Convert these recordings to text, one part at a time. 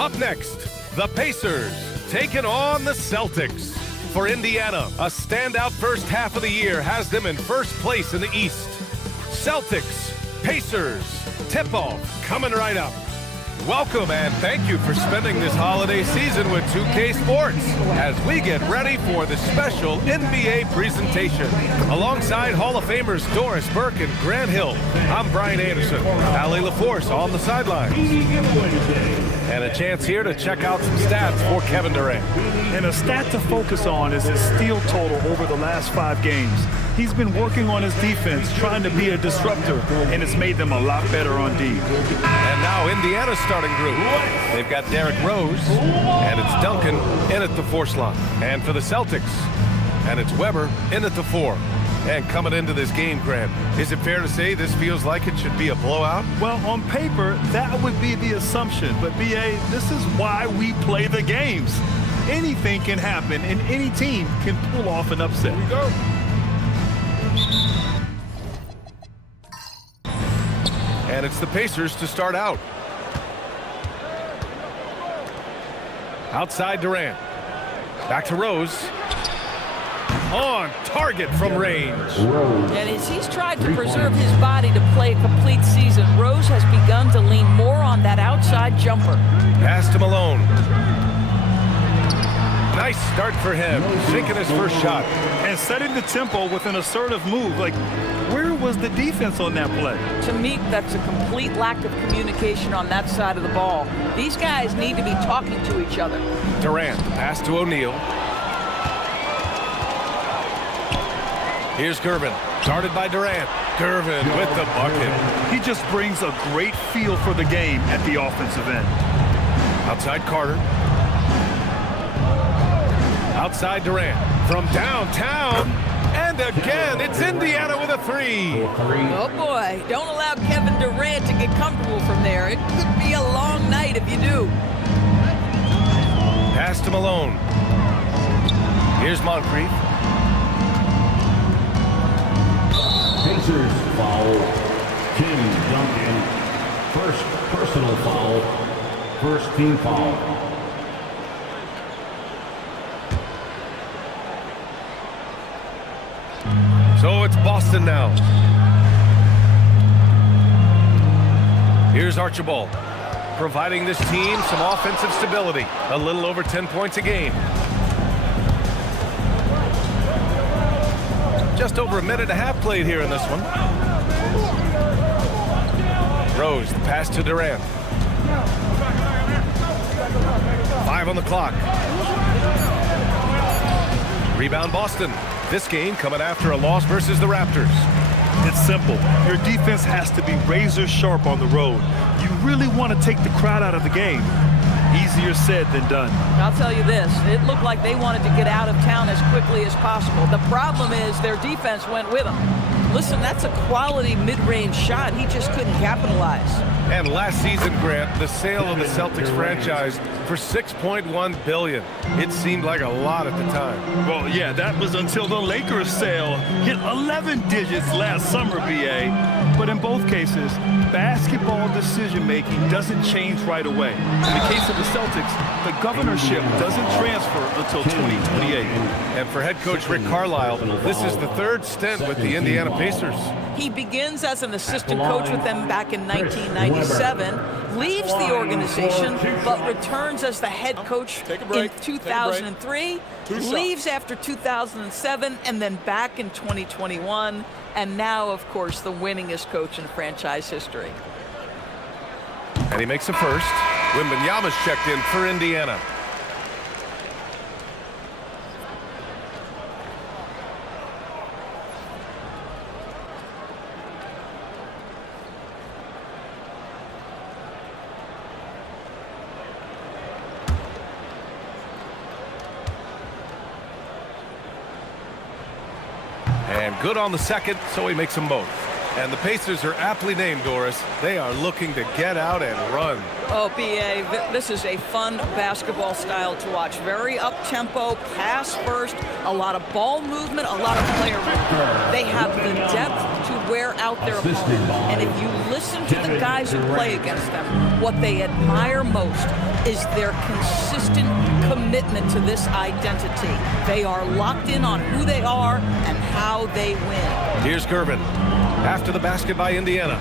Up next, the Pacers taking on the Celtics. For Indiana, a standout first half of the year has them in first place in the East. Celtics, Pacers, tip-off coming right up. Welcome and thank you for spending this holiday season with 2K Sports as we get ready for the special NBA presentation. Alongside Hall of Famers Doris Burke and Grant Hill, I'm Brian Anderson. Allie LaForce on the sidelines. And a chance here to check out some stats for Kevin Durant. And a stat to focus on is his steal total over the last 5 games. He's been working on his defense, trying to be a disruptor, and it's made them a lot better on D. And now Indiana's starting group. They've got Derrick Rose, and it's Duncan in at the 4 slot. And for the Celtics, and it's Weber in at the 4. And coming into this game, Grant, is it fair to say this feels like it should be a blowout? Well, on paper, that would be the assumption. But, B.A., this is why we play the games. Anything can happen, and any team can pull off an upset. Here we go. And it's the Pacers to start out. Outside Durant. Back to Rose. On target from range. And as he's tried to preserve his body to play a complete season, Rose has begun to lean more on that outside jumper. Pass to Malone. Nice start for him, sinking his first shot. And setting the tempo with an assertive move. Like, where was the defense on that play? To me, that's a complete lack of communication on that side of the ball. These guys need to be talking to each other. Durant, pass to O'Neal. Here's Gervin, guarded by Durant. Gervin with the bucket. He just brings a great feel for the game at the offensive end. Outside Carter. Outside Durant. From downtown. And again, it's Indiana with a 3. Oh, boy. Don't allow Kevin Durant to get comfortable from there. It could be a long night if you do. Pass to Malone. Here's Moncrief. Pacers foul. Tim Duncan. First personal foul. First team foul. So it's Boston now. Here's Archibald, providing this team some offensive stability. A little over 10 points a game. Just over a minute and a half played here in this one. Rose, the pass to Durant. 5 on the clock. Rebound Boston. This game coming after a loss versus the Raptors. It's simple. Your defense has to be razor sharp on the road. You really want to take the crowd out of the game. Easier said than done. I'll tell you this, it looked like they wanted to get out of town as quickly as possible. The problem is their defense went with them. Listen, that's a quality mid-range shot. He just couldn't capitalize. And last season, Grant, the sale of the Celtics franchise for $6.1 billion. It seemed like a lot at the time. Well, yeah, that was until the Lakers sale hit 11 digits last summer, B.A. But in both cases, basketball decision-making doesn't change right away. In the case of the Celtics, the governorship doesn't transfer until 2028. And for head coach Rick Carlisle, this is the 3rd stint with the Indiana Pacers. He begins as an assistant coach with them back in 1997, leaves the organization, but returns as the head coach in 2003, leaves after 2007, and then back in 2021, and now, of course, the winningest coach in franchise history. And he makes a first. Wembanyama's checked in for Indiana. And good on the second, so he makes them both. And the Pacers are aptly named, Doris. They are looking to get out and run. Oh, B.A., this is a fun basketball style to watch. Very up-tempo, pass first, a lot of ball movement, a lot of player movement. They have the depth to wear out their opponent. And if you listen to the guys who play against them, what they admire most is their consistent commitment to this identity. They are locked in on who they are and how they win. Here's Gervin. After the basket by Indiana.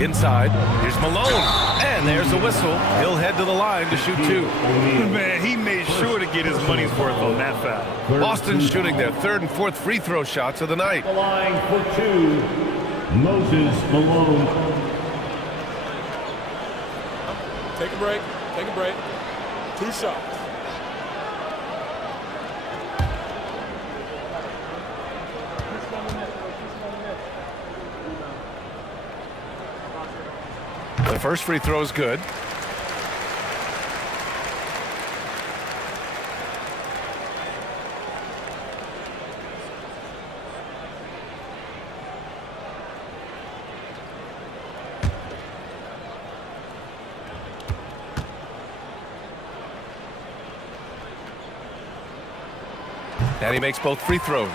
Inside, here's Malone. And there's the whistle. He'll head to the line to shoot two. Man, he made sure to get his money's worth on that foul. Boston's shooting their third and fourth free throw shots of the night. The line for two, Moses Malone. Take a break. Take a break. 2 shots. The first free throw is good. And he makes both free throws.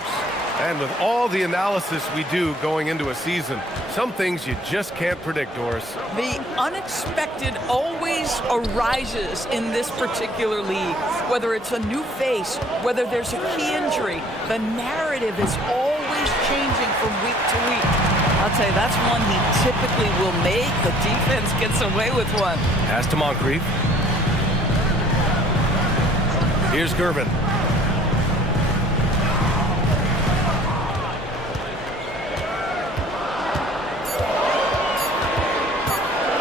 And with all the analysis we do going into a season, some things you just can't predict, Doris. The unexpected always arises in this particular league. Whether it's a new face, whether there's a key injury, the narrative is always changing from week to week. I'll tell you, that's one he typically will make. The defense gets away with one. Pass to Moncrief. Here's Gervin.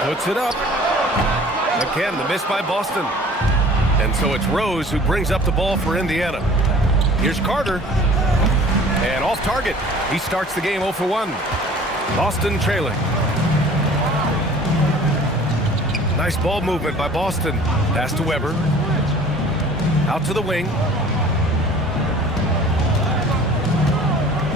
Puts it up. Again, the miss by Boston. And so it's Rose who brings up the ball for Indiana. Here's Carter. And off target. He starts the game 0 for 1. Boston trailing. Nice ball movement by Boston. Pass to Weber. Out to the wing.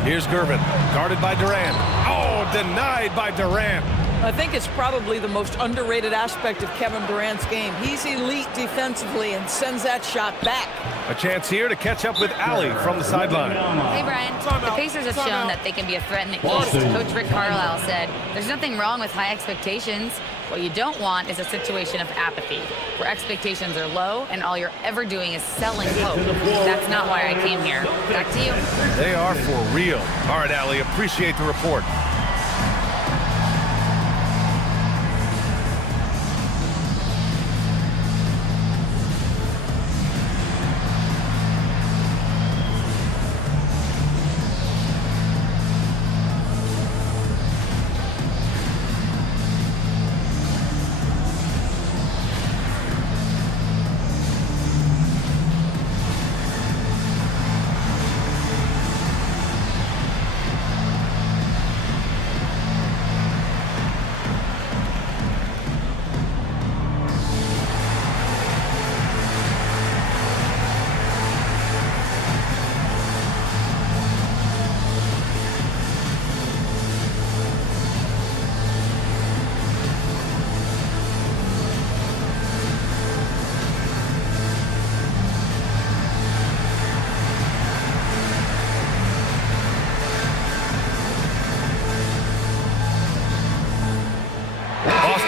Here's Gervin. Guarded by Durant. Oh, denied by Durant. I think it's probably the most underrated aspect of Kevin Durant's game. He's elite defensively and sends that shot back. A chance here to catch up with Allie from the sideline. Hey, Brian. The Pacers have shown that they can be a threat in the East. Coach Rick Carlisle said, there's nothing wrong with high expectations. What you don't want is a situation of apathy, where expectations are low and all you're ever doing is selling hope. That's not why I came here. Back to you. They are for real. All right, Allie, appreciate the report.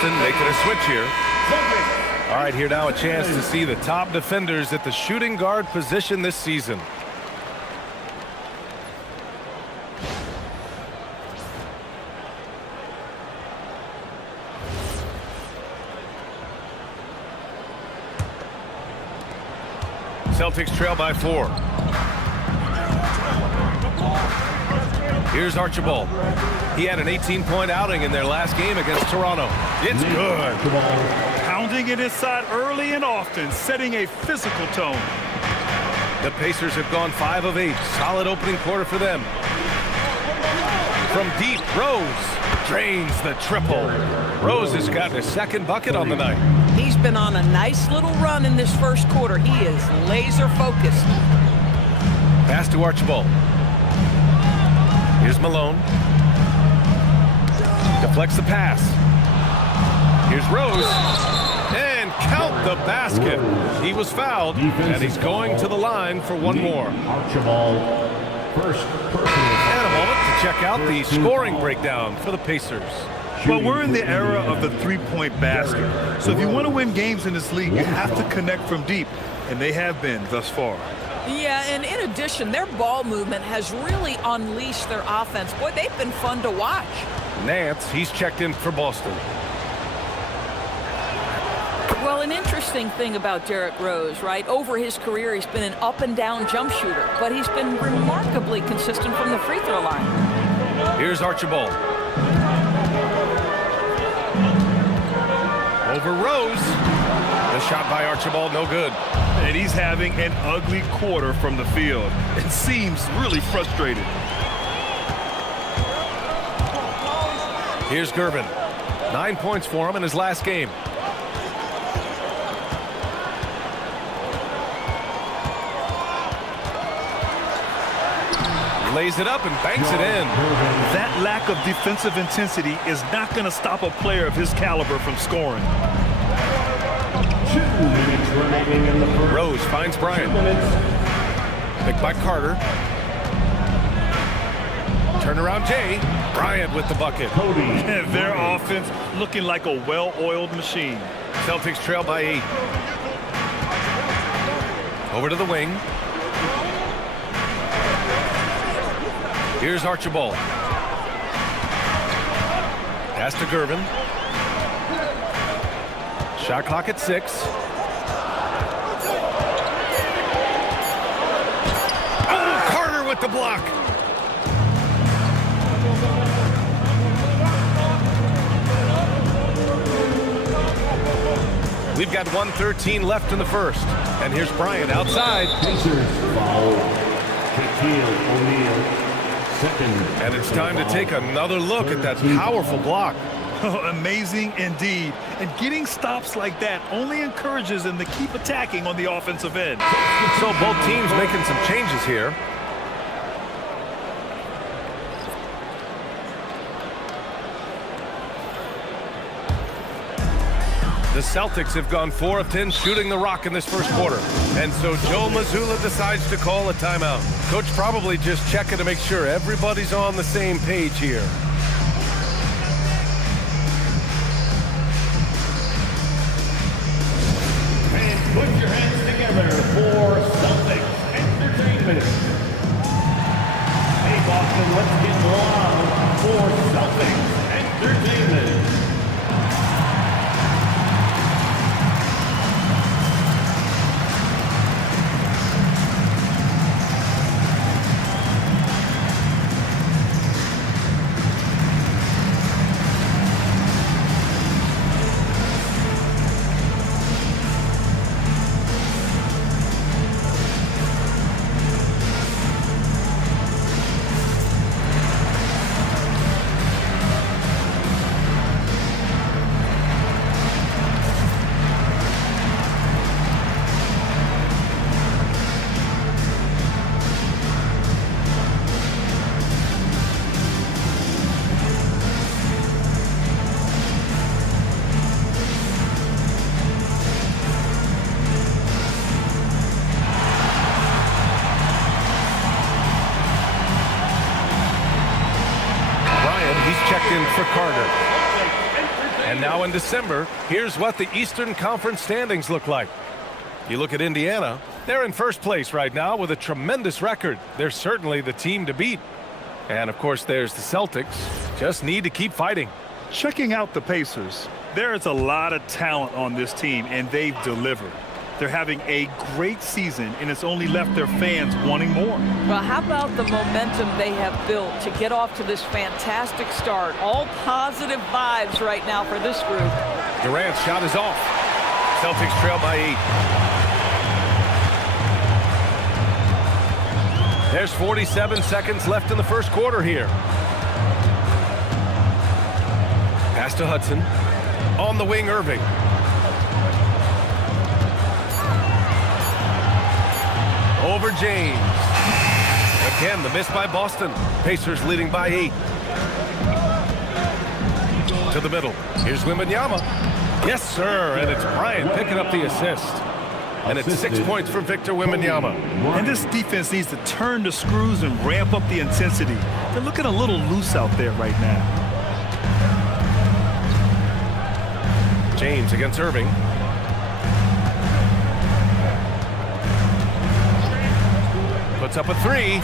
Making a switch here. All right, here now a chance to see the top defenders at the shooting guard position this season. Celtics trail by 4. Here's Archibald. He had an 18-point outing in their last game against Toronto. It's good. Pounding it inside early and often, setting a physical tone. The Pacers have gone 5 of 8. Solid opening quarter for them. From deep, Rose drains the triple. Rose has gotten a second bucket on the night. He's been on a nice little run in this first quarter. He is laser focused. Pass to Archibald. Here's Malone. Deflects the pass. Here's Rose. And count the basket. He was fouled, and he's going to the line for one more. Archibald, first personal. And a moment to check out the scoring breakdown for the Pacers. Well, we're in the era of the three-point basket. So if you want to win games in this league, you have to connect from deep, and they have been thus far. Yeah, and in addition, their ball movement has really unleashed their offense. Boy, they've been fun to watch. Nance, he's checked in for Boston. Well, an interesting thing about Derrick Rose, right? Over his career, he's been an up-and-down jump shooter, but he's been remarkably consistent from the free throw line. Here's Archibald. Over Rose. The shot by Archibald, no good. And he's having an ugly quarter from the field. It seems really frustrated. Here's Gervin. 9 points for him in his last game. Lays it up and banks it in. That lack of defensive intensity is not going to stop a player of his caliber from scoring. 2 minutes remaining in the first. Rose finds Bryant. Picked by Carter. Turnaround Jay. Bryant with the bucket. And their offense looking like a well-oiled machine. Celtics trail by 8. Over to the wing. Here's Archibald. Pass to Gervin. Shot clock at 6. Oh, Carter with the block. We've got 1:13 left in the first. And here's Bryant outside. Pacers foul. Shaquille O'Neal. Second. And it's time to take another look at that powerful block. Oh, amazing indeed. And getting stops like that only encourages them to keep attacking on the offensive end. So both teams making some changes here. The Celtics have gone 4 of 10 shooting the rock in this first quarter. And so Joe Mazzulla decides to call a timeout. Coach probably just checking to make sure everybody's on the same page here. And put your hands together for Celtics Entertainment. Hey, Boston, let's get loud for Celtics Entertainment. For Carter. And now in December, here's what the Eastern Conference standings look like. You look at Indiana, they're in first place right now with a tremendous record. They're certainly the team to beat. And of course, there's the Celtics. Just need to keep fighting. Checking out the Pacers, there is a lot of talent on this team, and they've delivered. They're having a great season, and it's only left their fans wanting more. Well, how about the momentum they have built to get off to this fantastic start? All positive vibes right now for this group. Durant's shot is off. Celtics trail by 8. There's 47 seconds left in the first quarter here. Pass to Hudson. On the wing, Irving. Over James. Again, the miss by Boston. Pacers leading by 8. To the middle. Here's Wembanyama. Yes, sir. And it's Bryant picking up the assist. and it's 6 points for Victor Wembanyama. And this defense needs to turn the screws and ramp up the intensity. They're looking a little loose out there right now. James against Irving. Puts up a three.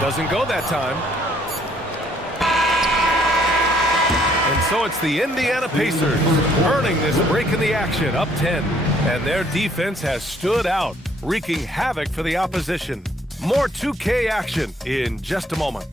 Doesn't go that time. And so it's the Indiana Pacers earning this break in the action, up 10. And their defense has stood out, wreaking havoc for the opposition. More 2K action in just a moment.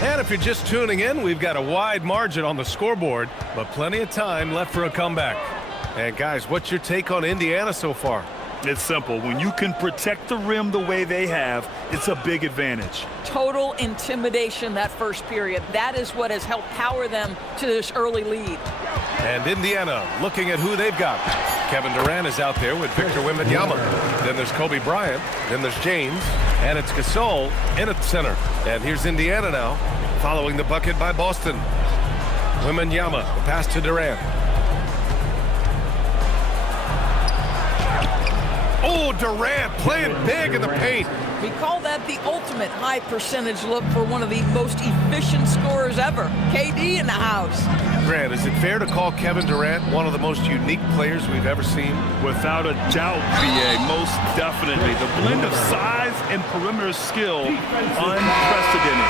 And if you're just tuning in, we've got a wide margin on the scoreboard, but plenty of time left for a comeback. And guys, what's your take on Indiana so far? It's simple. When you can protect the rim the way they have, it's a big advantage. Total intimidation that first period. That is what has helped power them to this early lead. And Indiana looking at who they've got. Kevin Durant is out there with Victor Wembanyama. Then there's Kobe Bryant. Then there's James. And it's Gasol in at center. And here's Indiana now, following the bucket by Boston. Wembanyama, the pass to Durant. Oh, Durant playing big in the paint. We call that the ultimate high percentage look for one of the most efficient scorers ever. KD in the house. Grant, is it fair to call Kevin Durant one of the most unique players we've ever seen? Without a doubt, BA, most definitely. The blend of size and perimeter skill, unprecedented.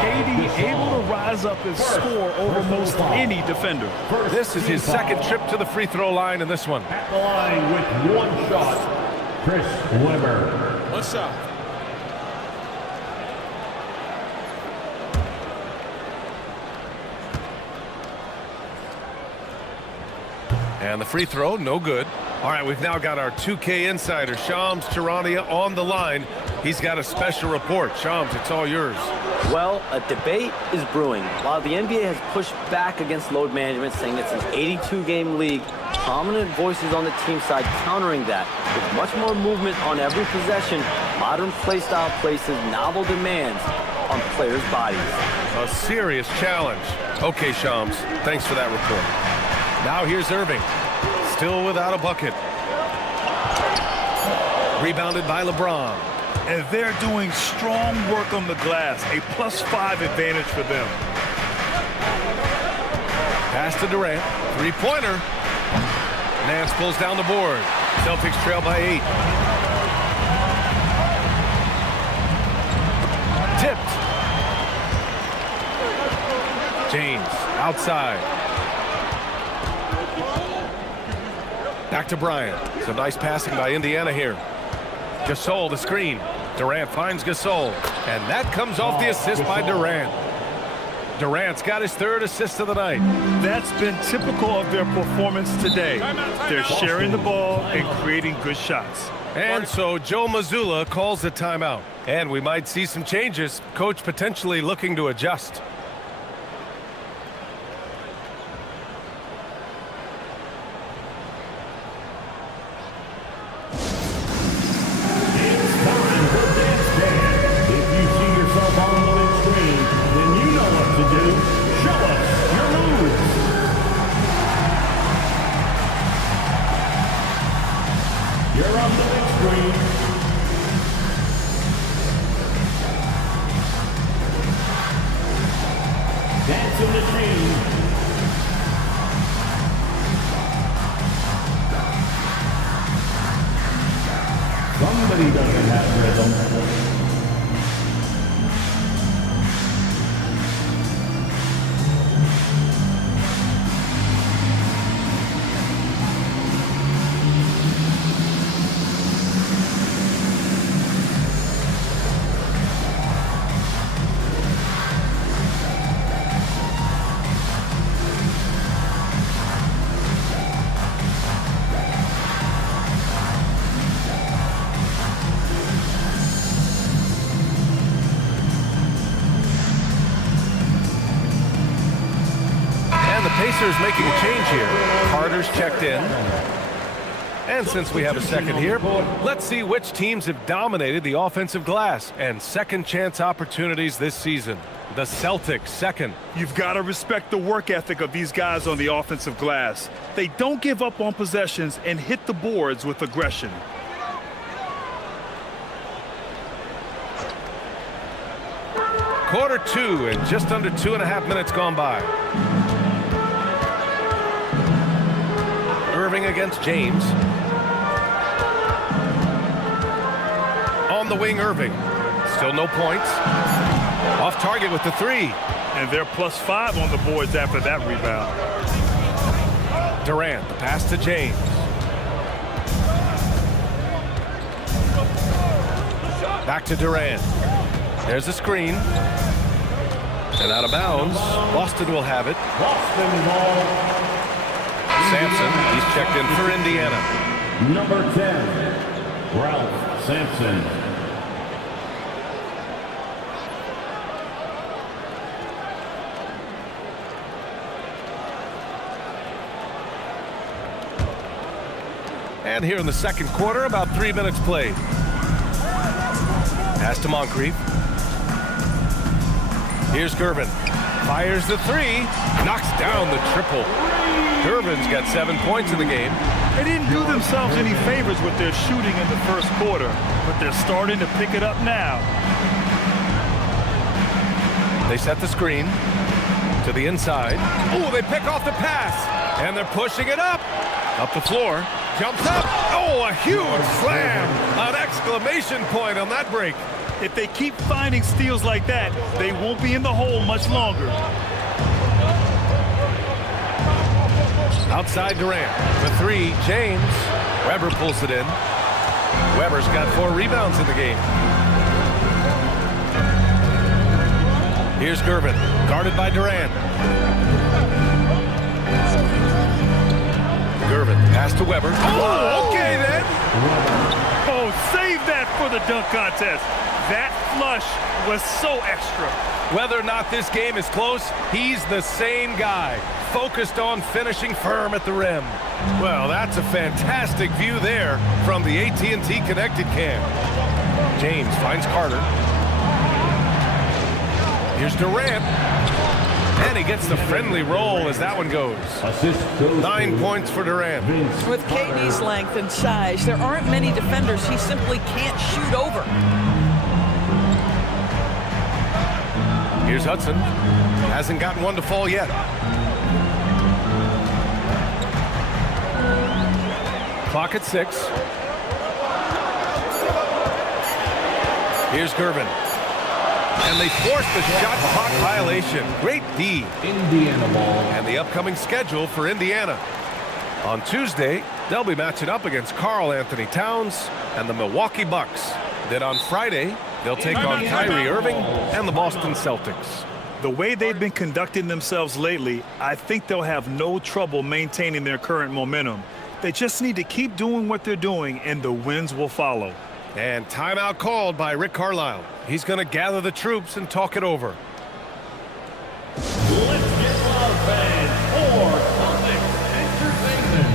KD able to rise up and score over most any defender. This is his second trip to the free throw line in this one. At the line with one shot, Chris Webber. One shot. And the free throw, no good. All right, we've now got our 2K insider, Shams Charania, on the line. He's got a special report. Shams, it's all yours. Well, a debate is brewing. While the NBA has pushed back against load management, saying it's an 82-game league, prominent voices on the team side countering that. With much more movement on every possession, modern play style places novel demands on players' bodies. A serious challenge. Okay, Shams, thanks for that report. Now here's Irving, still without a bucket. Rebounded by LeBron. And they're doing strong work on the glass, a +5 advantage for them. Pass to Durant, three-pointer. Nance pulls down the board. Celtics trail by 8. Tipped. James outside. Back to Bryant. Some nice passing by Indiana here. Gasol, the screen. Durant finds Gasol. And that comes off the assist by Durant. Durant's got his third assist of the night. That's been typical of their performance today. They're sharing the ball and creating good shots. And so Joe Mazzulla calls the timeout. And we might see some changes. Coach potentially looking to adjust. Somebody doesn't have rhythm. Pacers making a change here. Carter's checked in. And since we have a second here, let's see which teams have dominated the offensive glass and second chance opportunities this season. The Celtics second. You've got to respect the work ethic of these guys on the offensive glass. They don't give up on possessions and hit the boards with aggression. Quarter two and just under 2.5 minutes gone by. Irving against James. On the wing, Irving. Still no points. Off target with the three. And they're +5 on the boards after that rebound. Durant, the pass to James. Back to Durant. There's a screen. And out of bounds. Boston will have it. Boston ball. Sampson, he's checked in for Indiana. Number 10, Ralph Sampson. And here in the second quarter, about 3 minutes played. Pass to Moncrief. Here's Gervin. Fires the three. Knocks down the triple. Gervin's got 7 points in the game. They didn't do themselves any favors with their shooting in the first quarter, but they're starting to pick it up now. They set the screen to the inside. Oh, they pick off the pass. And they're pushing it up. Up the floor. Jumps up. Oh, a huge slam. An exclamation point on that break. If they keep finding steals like that, they won't be in the hole much longer. Outside Durant. The three, James. Weber pulls it in. Weber's got 4 rebounds in the game. Here's Gervin, guarded by Durant. Gervin, pass to Weber. Oh, okay then. Oh, save that for the dunk contest. That flush was so extra. Whether or not this game is close, he's the same guy, focused on finishing firm at the rim. Well, that's a fantastic view there from the AT&T Connected Cam. James finds Carter. Here's Durant. And he gets the friendly roll as that one goes. 9 points for Durant. With KD's length and size, there aren't many defenders he simply can't shoot over. Here's Hudson. Hasn't gotten one to fall yet. Clock at 6. Here's Gervin. And they force the shot clock violation. Great D. Indiana ball. And the upcoming schedule for Indiana. On Tuesday, they'll be matching up against Karl Anthony Towns and the Milwaukee Bucks. Then on Friday, they'll take on Kyrie Irving and the Boston Celtics. The way they've been conducting themselves lately, I think they'll have no trouble maintaining their current momentum. They just need to keep doing what they're doing, and the wins will follow. And timeout called by Rick Carlisle. He's going to gather the troops and talk it over. Let's get loud, fans, for Celtics Entertainment.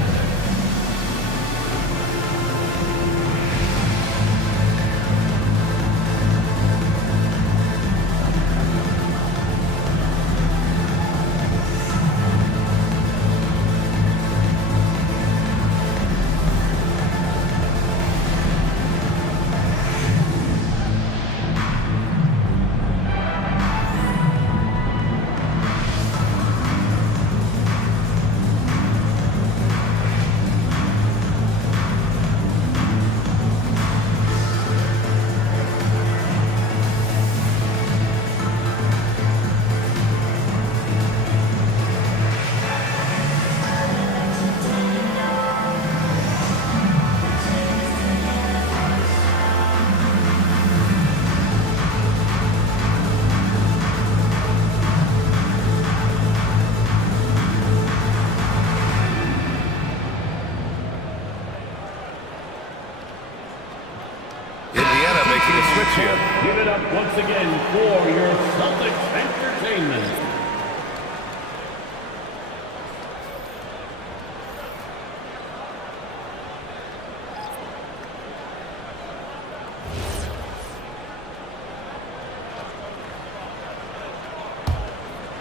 Give it up once again for your Celtics Entertainment.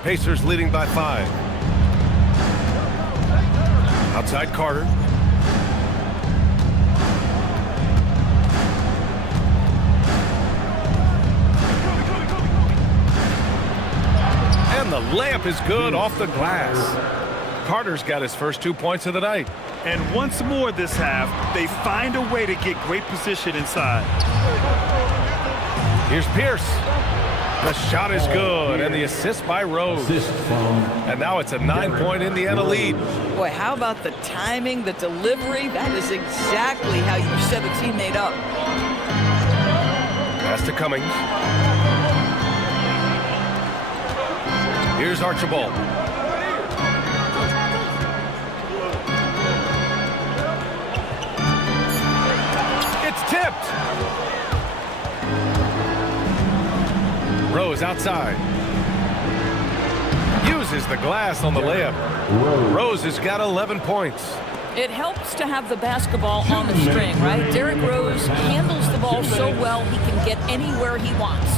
Pacers leading by 5. Outside Carter. And the layup is good off the glass. Carter's got his first 2 points of the night. And once more this half, they find a way to get great position inside. Here's Pierce. The shot is good, and the assist by Rose. And now it's a 9-point Indiana lead. Boy, how about the timing, the delivery? That is exactly how you set a teammate up. Pass to Cummings. Here's Archibald. It's tipped. Rose outside. Uses the glass on the layup. Rose has got 11 points. It helps to have the basketball on the string, right? Derrick Rose handles the ball so well he can get anywhere he wants.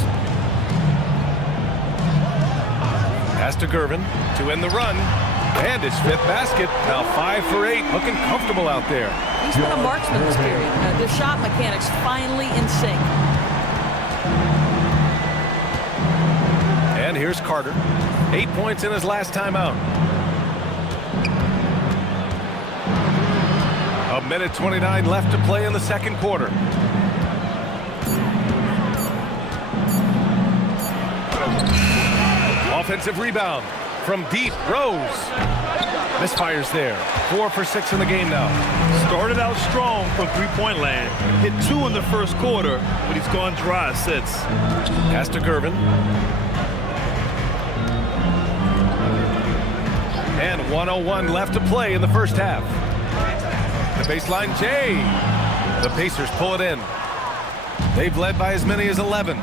Pass to Gervin to end the run. And his 5th basket. Now 5 for 8. Looking comfortable out there. He's been a marksman this period. The shot mechanics finally in sync. And here's Carter. 8 points in his last time out. A minute 29 left to play in the second quarter. Offensive rebound from deep. Rose misfires there. 4 for 6 in the game now. Started out strong from three-point land. Hit 2 in the first quarter, but he's gone dry since. Pass to Gervin. And 1:01 left to play in the first half. The baseline, Jay. The Pacers pull it in. They've led by as many as 11.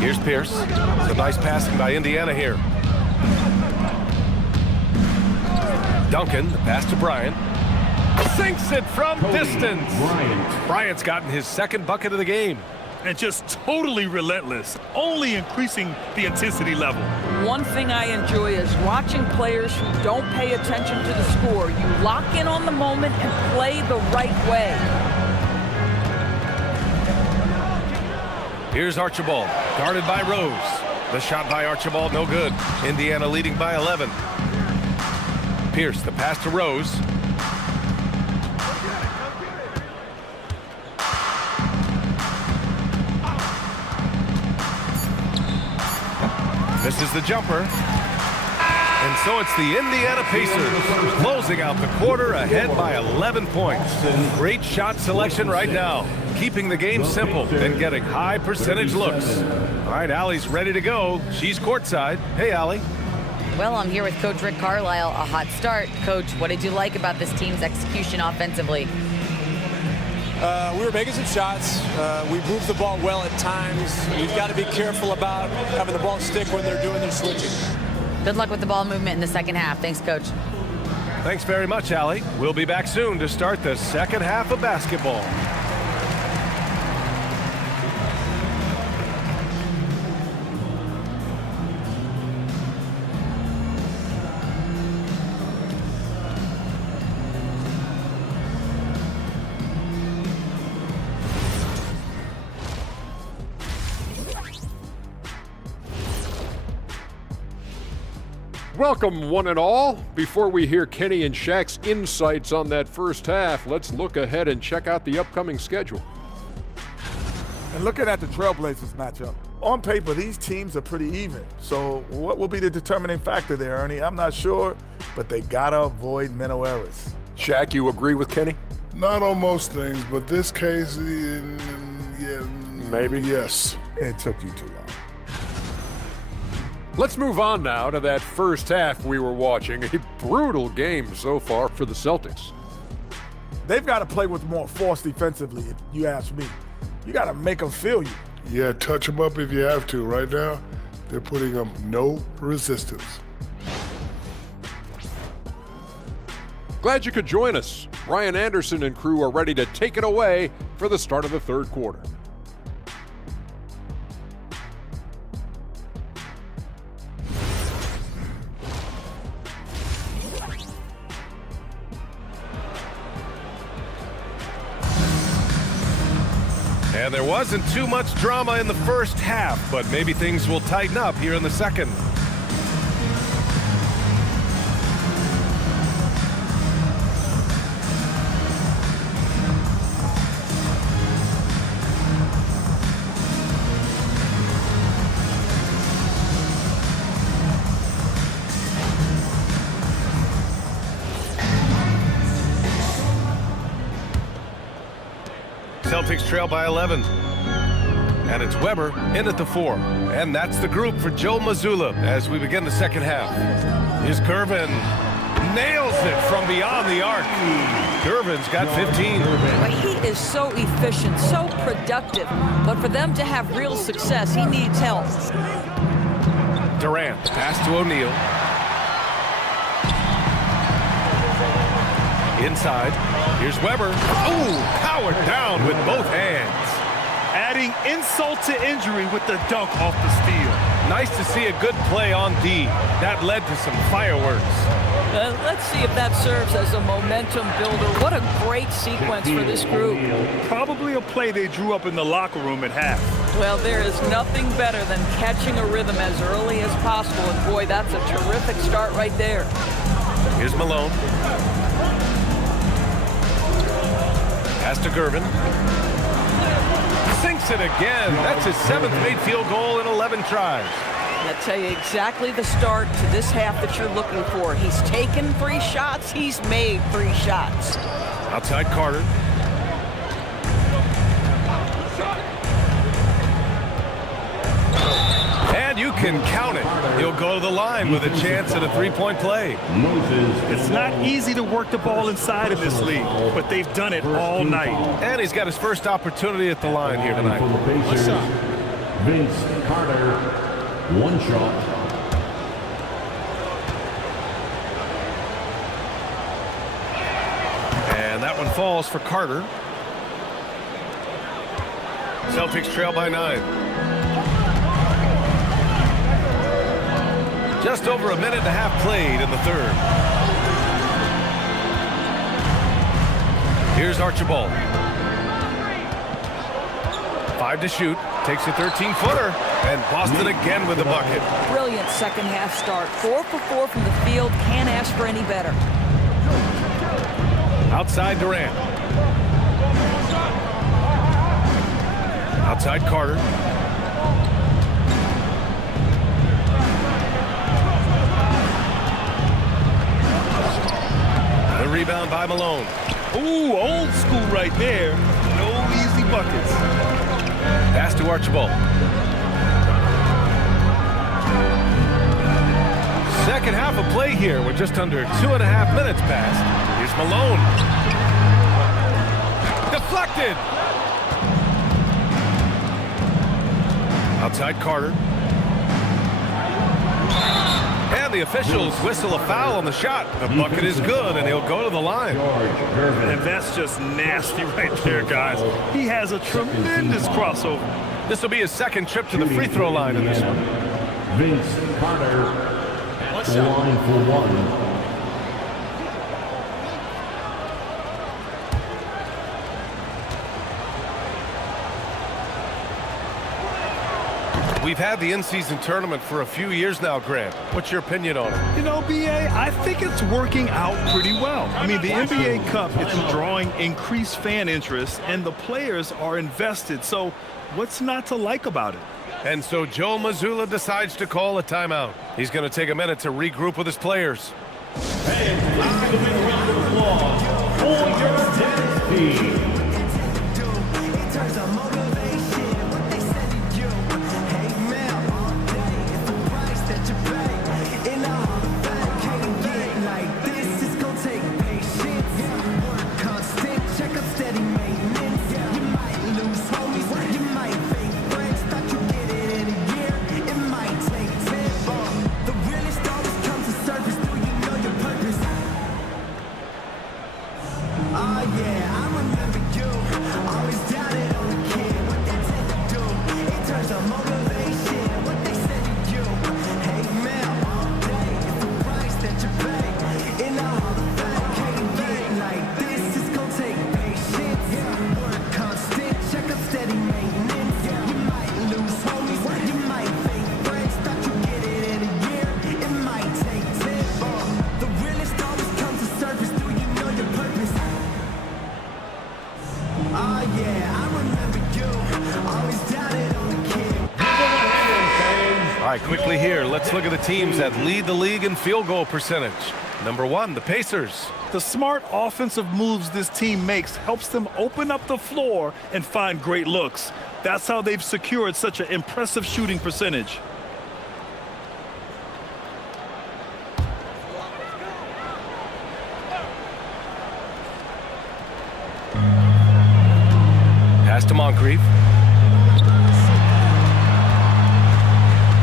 Here's Pierce. Some nice passing by Indiana here. Duncan, the pass to Bryant. Sinks it from distance. Bryant's gotten his 2nd bucket of the game. And just totally relentless, only increasing the intensity level. One thing I enjoy is watching players who don't pay attention to the score. You lock in on the moment and play the right way. Here's Archibald, guarded by Rose. The shot by Archibald, no good. Indiana leading by 11. Pierce, the pass to Rose. Misses the jumper. And so it's the Indiana Pacers closing out the quarter ahead by 11 points. Great shot selection right now, keeping the game simple and getting high percentage looks. All right, Allie's ready to go. She's courtside. Hey, Allie. Well, I'm here with Coach Rick Carlisle. A hot start. Coach, what did you like about this team's execution offensively? We were making some shots. We moved the ball well at times. We've got to be careful about having the ball stick when they're doing their switching. Good luck with the ball movement in the second half. Thanks, Coach. Thanks very much, Allie. We'll be back soon to start the second half of basketball. Welcome, one and all. Before we hear Kenny and Shaq's insights on that first half, let's look ahead and check out the upcoming schedule. And looking at the Trailblazers matchup, on paper, these teams are pretty even. So what will be the determining factor there, Ernie? I'm not sure, but they gotta avoid mental errors. Shaq, you agree with Kenny? Not on most things, but this case, yeah, maybe. Yes. It took you too long. Let's move on now to that first half we were watching. A brutal game so far for the Celtics. They've got to play with more force defensively, if you ask me. You got to make them feel you. Yeah, touch them up if you have to. Right now, they're putting up no resistance. Glad you could join us. Brian Anderson and crew are ready to take it away for the start of the third quarter. And there wasn't too much drama in the first half, but maybe things will tighten up here in the second. Celtics trail by 11. And it's Weber in at the 4. And that's the group for Joe Mazzulla as we begin the second half. Here's Gervin. Nails it from beyond the arc. Gervin's got 15. Well, he is so efficient, so productive. But for them to have real success, he needs help. Durant, pass to O'Neal. Inside. Here's Weber. Ooh, powered down with both hands. Adding insult to injury with the dunk off the steal. Nice to see a good play on D. That led to some fireworks. Let's see if that serves as a momentum builder. What a great sequence for this group. Probably a play they drew up in the locker room at half. Well, there is nothing better than catching a rhythm as early as possible. And boy, that's a terrific start right there. Here's Malone. Pass to Gervin. Sinks it again. That's his 7th made field goal in 11 tries. I'll tell you exactly the start to this half that you're looking for. He's taken 3 shots. He's made 3 shots. Outside Carter. And you can count it. He'll go to the line with a chance at a 3-point play. It's not easy to work the ball inside of this league, but they've done it all night. And he's got his first opportunity at the line here tonight. Vince Carter, 1 shot. And that one falls for Carter. Celtics trail by 9. Just over a minute and a half played in the third. Here's Archibald. 5 to shoot. Takes a 13-footer. And Boston again with the bucket. Brilliant second half start. 4 for 4 from the field. Can't ask for any better. Outside Durant. Outside Carter. The rebound by Malone. Ooh, old school right there. No easy buckets. Pass to Archibald. Second half of play here. We're just under 2.5 minutes past. Here's Malone. Deflected. Outside Carter. And the officials whistle a foul on the shot. The bucket is good, and he'll go to the line. And that's just nasty right there, guys. He has a tremendous crossover. This will be his second trip to the free throw line in this one. Vince Carter, line for 1. We've had the in-season tournament for a few years now, Grant. What's your opinion on it? You know, B.A., I think it's working out pretty well. I mean, the NBA Cup is drawing increased fan interest, and the players are invested. So what's not to like about it? And so Joe Mazzulla decides to call a timeout. He's going to take a minute to regroup with his players. And please give a round of applause for your tennis team. Oh yeah, I remember right, quickly here, let's look at the teams that lead the league in field goal percentage. Number 1, the Pacers. The smart offensive moves this team makes helps them open up the floor and find great looks. That's how they've secured such an impressive shooting percentage. Pass to Moncrief.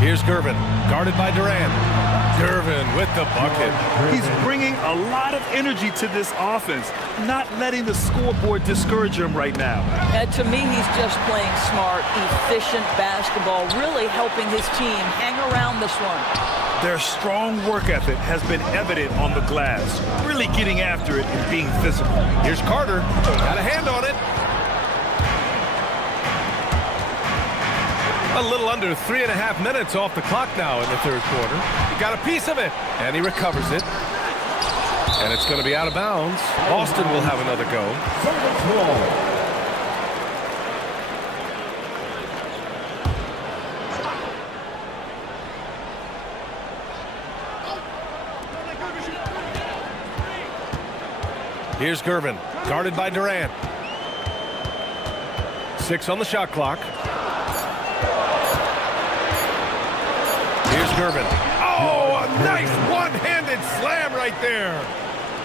Here's Gervin, guarded by Durant. Gervin with the bucket. He's bringing a lot of energy to this offense, not letting the scoreboard discourage him right now. To me, he's just playing smart, efficient basketball, really helping his team hang around this one. Their strong work ethic has been evident on the glass, really getting after it and being physical. Here's Carter, got a hand on it. A little under 3.5 minutes off the clock now in the third quarter. He got a piece of it, and he recovers it. And it's going to be out of bounds. Boston will have another go. Here's Gervin, guarded by Durant. 6 on the shot clock. Here's Gervin. Oh, a nice one-handed slam right there.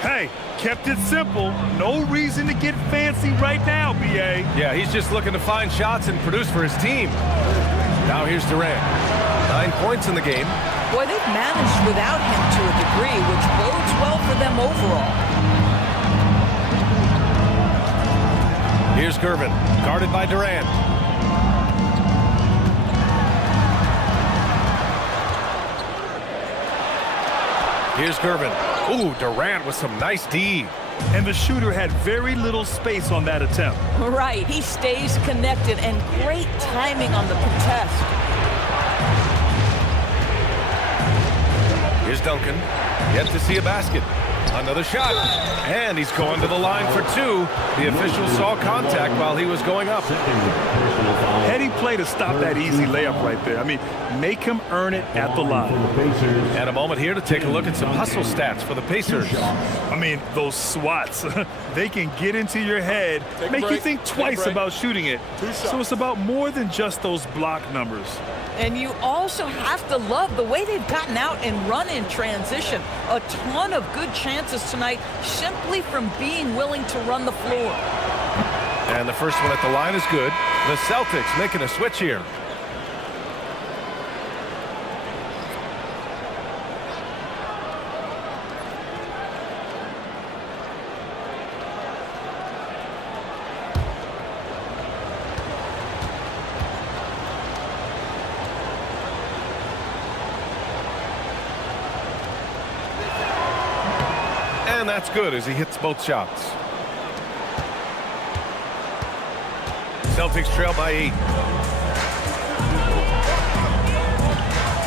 Hey, kept it simple. No reason to get fancy right now, B.A. Yeah, he's just looking to find shots and produce for his team. Now here's Durant. 9 points in the game. Boy, they've managed without him to a degree, which bodes well for them overall. Here's Gervin, guarded by Durant. Here's Gervin. Ooh, Durant with some nice D. And the shooter had very little space on that attempt. Right, he stays connected and great timing on the contest. Here's Duncan, yet to see a basket. Another shot, and he's going to the line for 2. The official saw contact while he was going up. Heady play to stop that easy layup right there. I mean, make him earn it at the line. And a moment here to take a look at some hustle stats for the Pacers. I mean, those swats, they can get into your head, make you think twice about shooting it. So it's about more than just those block numbers. And you also have to love the way they've gotten out and run in transition. A ton of good chances tonight simply from being willing to run the floor. And the first one at the line is good. The Celtics making a switch here. And that's good as he hits both shots. Celtics trail by 8.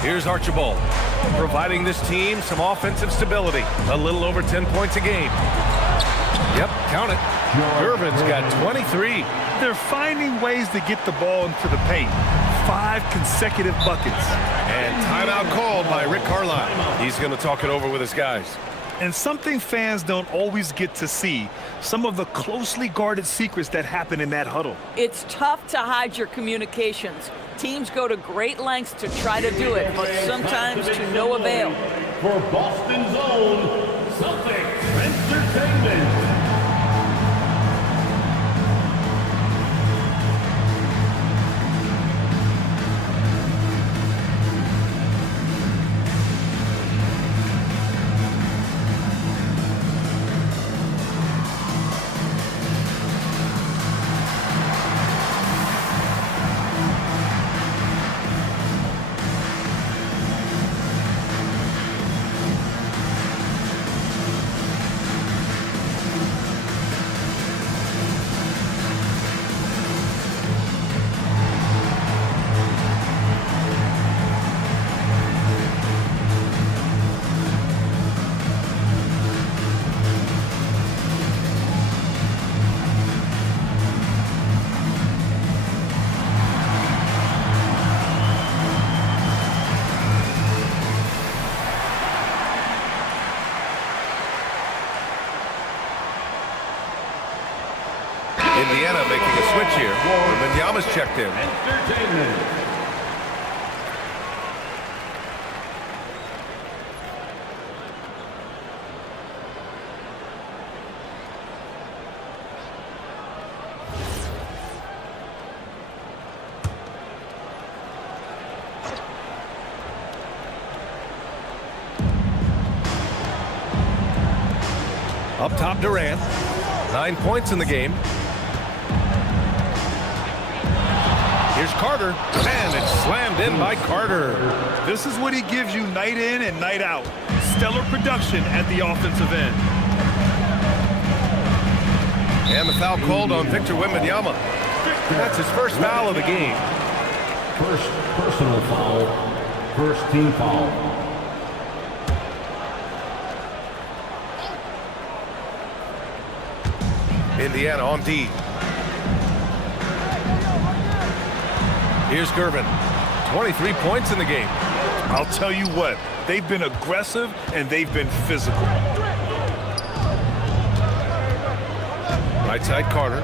Here's Archibald, providing this team some offensive stability. A little over 10 points a game. Yep, count it. Gervin's got 23. They're finding ways to get the ball into the paint. 5 consecutive buckets. And timeout called by Rick Carlisle. He's going to talk it over with his guys. And something fans don't always get to see, some of the closely guarded secrets that happen in that huddle. It's tough to hide your communications. Teams go to great lengths to try to do it, but sometimes to no avail. For Boston's own Celtics Entertainment. Indiana making a switch here. Wembanyama's checked in. Entertainment. Up top, Durant. 9 points in the game. Here's Carter, and it's slammed in by Carter. This is what he gives you night in and night out. Stellar production at the offensive end. And the foul called on Victor Wembanyama. That's his first foul of the game. First personal foul. First team foul. Indiana on D. Here's Gervin. 23 points in the game. I'll tell you what, they've been aggressive and they've been physical. Right side, Carter.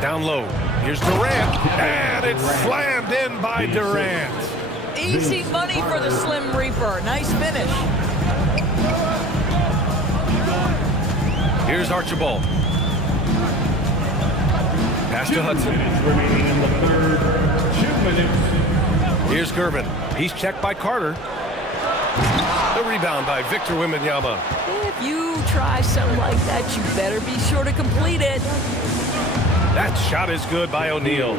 Down low. Here's Durant. And it's slammed in by Durant. Easy money for the Slim Reaper. Nice finish. Here's Archibald. Pass to Hudson. Remaining in the third. 2 minutes. Here's Gervin. He's checked by Carter. The rebound by Victor Wembanyama. If you try something like that, you better be sure to complete it. That shot is good by O'Neal.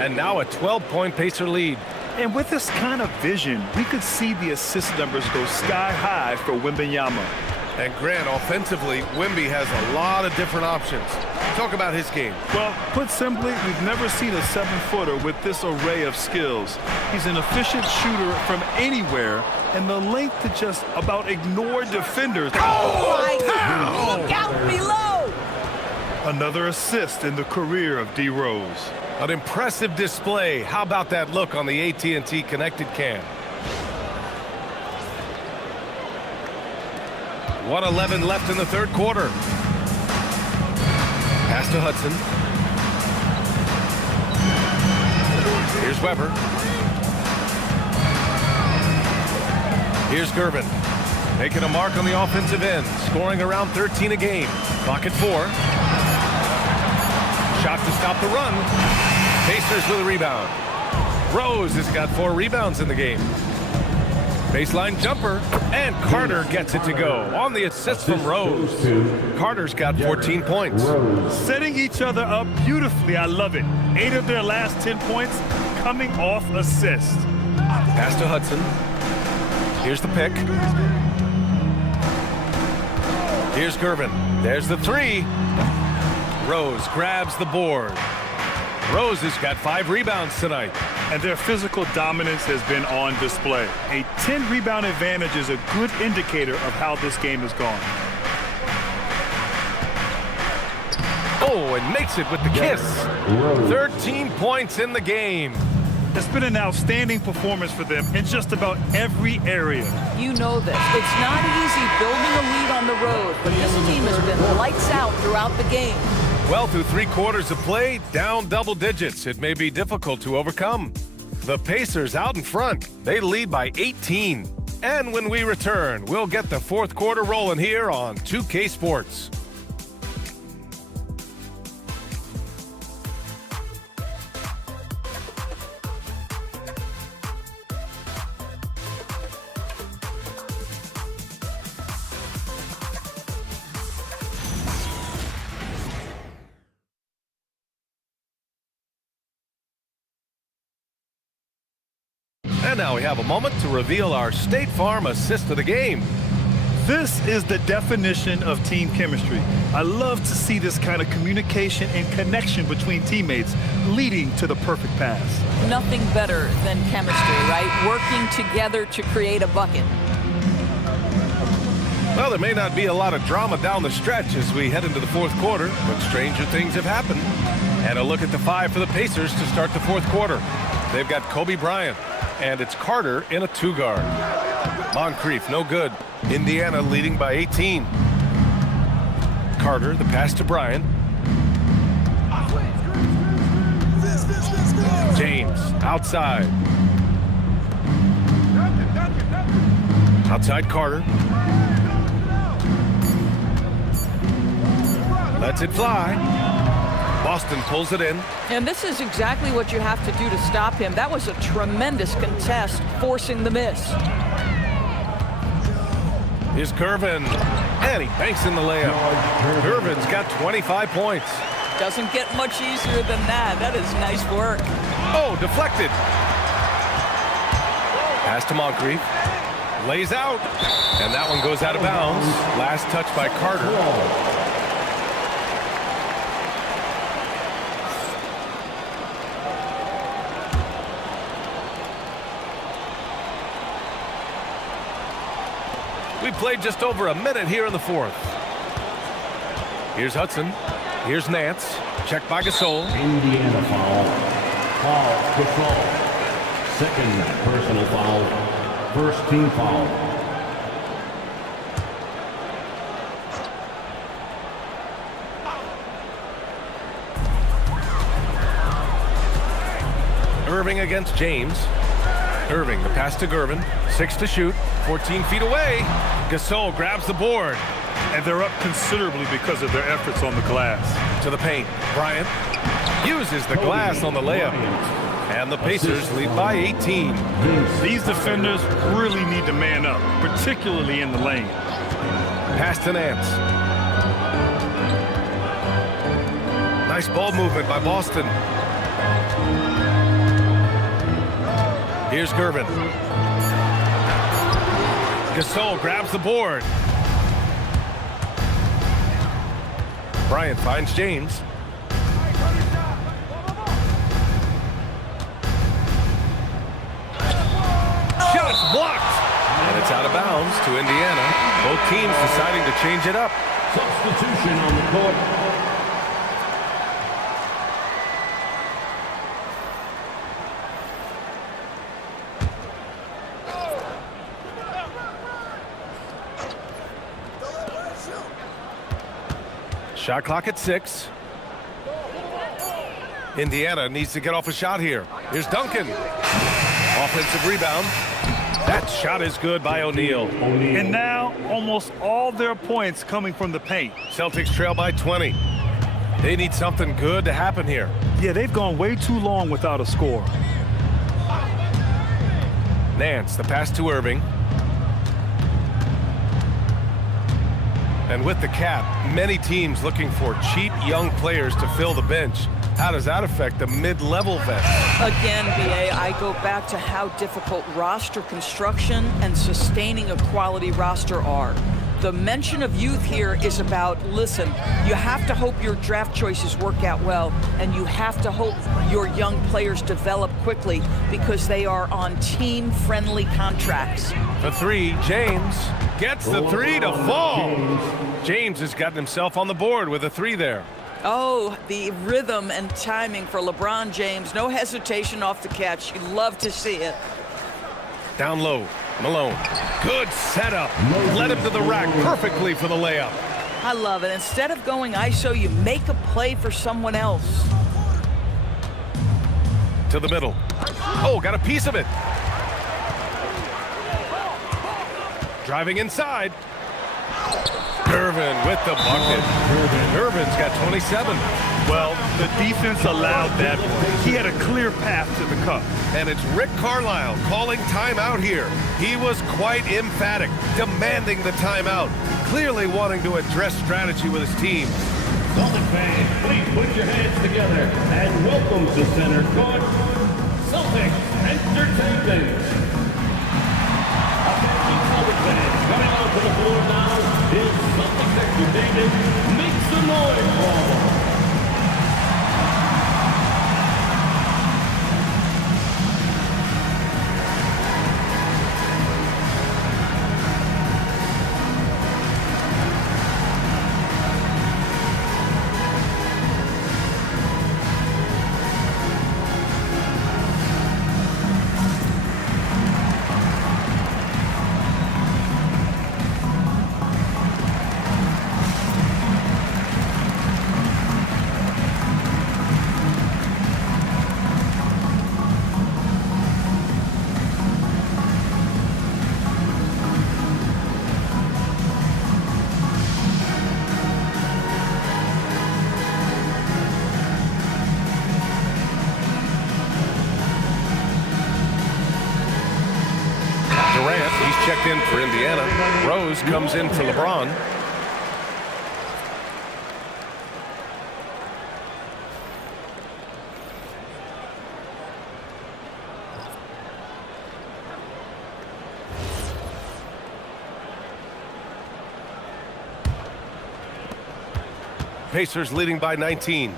And now a 12-point Pacer lead. And with this kind of vision, we could see the assist numbers go sky high for Wembanyama. And Grant, offensively, Wemby has a lot of different options. Talk about his game. Well, put simply, we've never seen a 7-footer with this array of skills. He's an efficient shooter from anywhere, and the length to just about ignore defenders. Oh, my God! Look out below! Another assist in the career of D. Rose. An impressive display. How about that look on the AT&T connected cam? 1:11 left in the third quarter. Pass to Hudson. Here's Weber. Here's Gervin. Making a mark on the offensive end. Scoring around 13 a game. Clock at 4. Shot to stop the run. Pacers with a rebound. Rose has got 4 rebounds in the game. Baseline jumper, and Carter gets it to go on the assist from Rose. Carter's got 14 points. Setting each other up beautifully. I love it. 8 of their last 10 points coming off assist. Pass to Hudson. Here's the pick. Here's Gervin. There's the 3. Rose grabs the board. Rose has got 5 rebounds tonight. And their physical dominance has been on display. A 10-rebound advantage is a good indicator of how this game has gone. Oh, and makes it with the kiss. 13 points in the game. It's been an outstanding performance for them in just about every area. You know this. It's not easy building a lead on the road, but this team has been lights out throughout the game. Well, through 3 quarters of play, down double digits. It may be difficult to overcome. The Pacers out in front. They lead by 18. And when we return, we'll get the 4th quarter rolling here on 2K Sports. And now we have a moment to reveal our State Farm assist of the game. This is the definition of team chemistry. I love to see this kind of communication and connection between teammates leading to the perfect pass. Nothing better than chemistry, right? Working together to create a bucket. Well, there may not be a lot of drama down the stretch as we head into the 4th quarter, but stranger things have happened. And a look at the 5 for the Pacers to start the 4th quarter. They've got Kobe Bryant, and it's Carter in a 2-guard. Moncrief, no good. Indiana leading by 18. Carter, the pass to Bryant. James, outside. Outside Carter. Lets it fly. Boston pulls it in. And this is exactly what you have to do to stop him. That was a tremendous contest, forcing the miss. Here's Gervin, and he banks in the layup. Gervin's got 25 points. Doesn't get much easier than that. That is nice work. Oh, deflected. Pass to Moncrief. Lays out, and that one goes out of bounds. Last touch by Carter. We played just over a minute here in the fourth. Here's Hudson. Here's Nance. Checked by Gasol. Indiana foul. Paul Gasol. Second personal foul. First team foul. Irving against James. Irving, the pass to Gervin. 6 to shoot. 14 feet away. Gasol grabs the board. And they're up considerably because of their efforts on the glass. To the paint. Bryant uses the glass on the layup. And the Pacers lead by 18. These defenders really need to man up, particularly in the lane. Pass to Nance. Nice ball movement by Boston. Here's Gervin. Gasol grabs the board. Bryant finds James. Shot's blocked. And it's out of bounds to Indiana. Both teams deciding to change it up. Substitution on the court. Shot clock at 6. Indiana needs to get off a shot here. Here's Duncan. Offensive rebound. That shot is good by O'Neal. And now almost all their points coming from the paint. Celtics trail by 20. They need something good to happen here. Yeah, they've gone way too long without a score. Nance, the pass to Irving. And with the cap, many teams looking for cheap young players to fill the bench. How does that affect the mid-level vets? Again, BA, I go back to how difficult roster construction and sustaining a quality roster are. The mention of youth here is about, listen, you have to hope your draft choices work out well, and you have to hope your young players develop quickly because they are on team-friendly contracts. The 3, James gets the 3 to fall. James has gotten himself on the board with a 3 there. Oh, the rhythm and timing for LeBron James. No hesitation off the catch. You love to see it. Down low, Malone. Good setup. Led him to the rack perfectly for the layup. I love it. Instead of going ISO, you make a play for someone else. To the middle. Oh, got a piece of it. Driving inside. Gervin with the bucket. Gervin's got 27. Well, the defense allowed that one. He had a clear path to the cup. And it's Rick Carlisle calling timeout here. He was quite emphatic, demanding the timeout, clearly wanting to address strategy with his team. Celtic fans, please put your hands together and welcome to center court, Celtics Entertainment. Attention Celtic fans, coming out to the floor now is Celtics Entertainment. Make some noise for them. Durant, he's checked in for Indiana. Rose comes in for LeBron. Pacers leading by 19.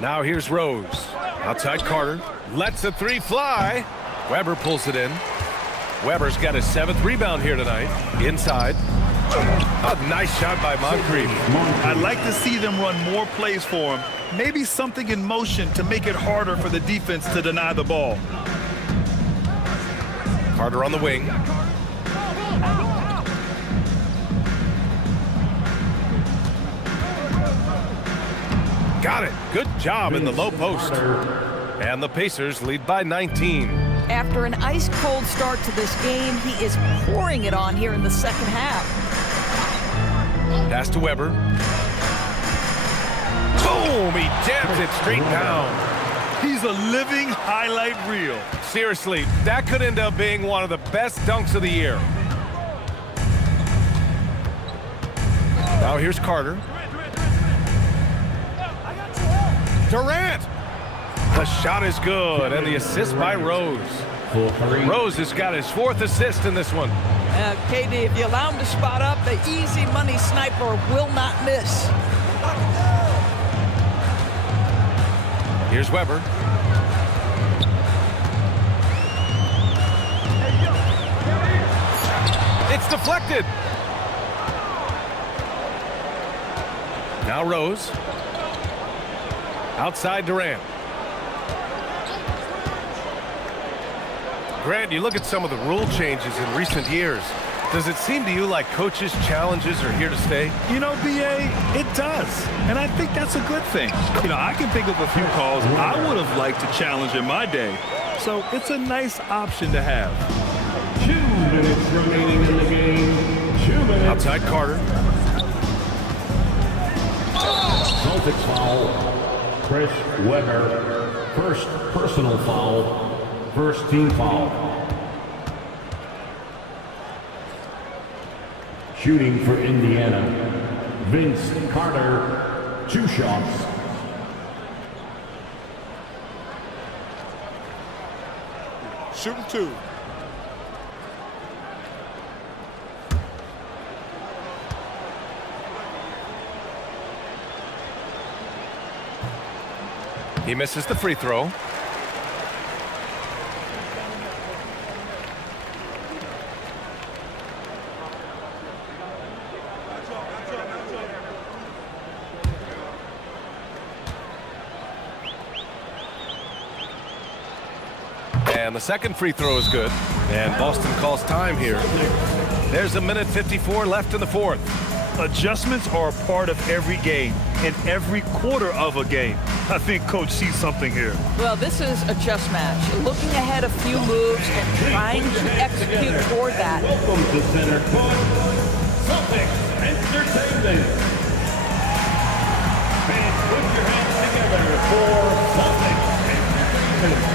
Now here's Rose. Outside Carter. Lets the three fly. Weber pulls it in. Weber's got his 7th rebound here tonight. Inside. A nice shot by Moncrief. I'd like to see them run more plays for him. Maybe something in motion to make it harder for the defense to deny the ball. Carter on the wing. Got it. Good job in the low post. And the Pacers lead by 19. After an ice-cold start to this game, he is pouring it on here in the second half. Pass to Weber. Boom! He jams it straight down. He's a living highlight reel. Seriously, that could end up being one of the best dunks of the year. Now here's Carter. Durant! The shot is good, and the assist by Rose. Rose has got his 4th assist in this one. KD, if you allow him to spot up, the easy money sniper will not miss. Here's Weber. It's deflected. Now Rose. Outside Durant. Grant, you look at some of the rule changes in recent years. Does it seem to you like coaches' challenges are here to stay? You know, BA, it does. And I think that's a good thing. You know, I can think of a few calls I would have liked to challenge in my day. So it's a nice option to have. 2 minutes remaining in the game. 2 minutes. Outside Carter. Celtics foul. Chris Weber, first personal foul, first team foul. Shooting for Indiana, Vince Carter, 2 shots. Shooting 2. He misses the free throw. And the second free throw is good. And Boston calls time here. There's 1:54 left in the 4th. Adjustments are a part of every game and every quarter of a game. I think Coach sees something here. Well, this is a chess match. Looking ahead a few moves and trying to execute toward that. Welcome to center court, Celtics Entertainment. Fans, put your hands together for Celtics Entertainment.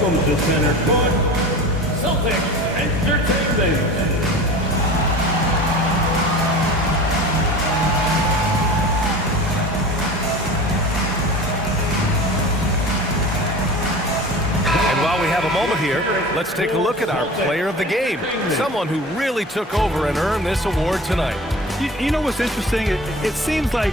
To center court, Celtics Entertainment. And while we have a moment here, let's take a look at our player of the game. Someone who really took over and earned this award tonight. You know what's interesting? It seems like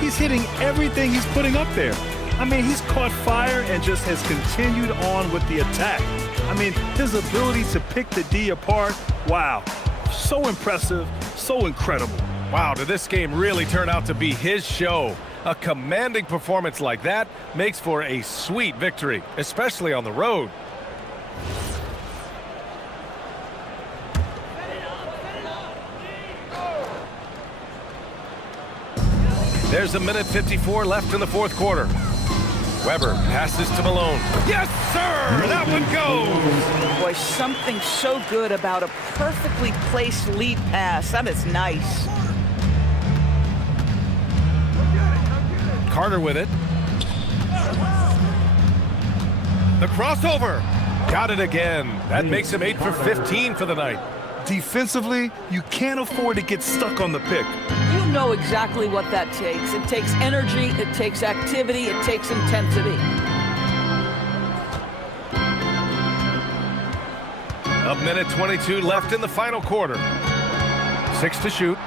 he's hitting everything he's putting up there. I mean, he's caught fire and just has continued on with the attack. I mean, his ability to pick the D apart, wow. So impressive, so incredible. Wow, did this game really turn out to be his show? A commanding performance like that makes for a sweet victory, especially on the road. There's a minute 54 left in the fourth quarter. Weber passes to Malone. Yes, sir! That one goes! Boy, something so good about a perfectly placed lead pass. That is nice. Carter with it. The crossover. Got it again. That makes him 8 for 15 for the night. Defensively, you can't afford to get stuck on the pick. You know exactly what that takes. It takes energy, it takes activity, it takes intensity. A minute 22 left in the final quarter. 6 to shoot.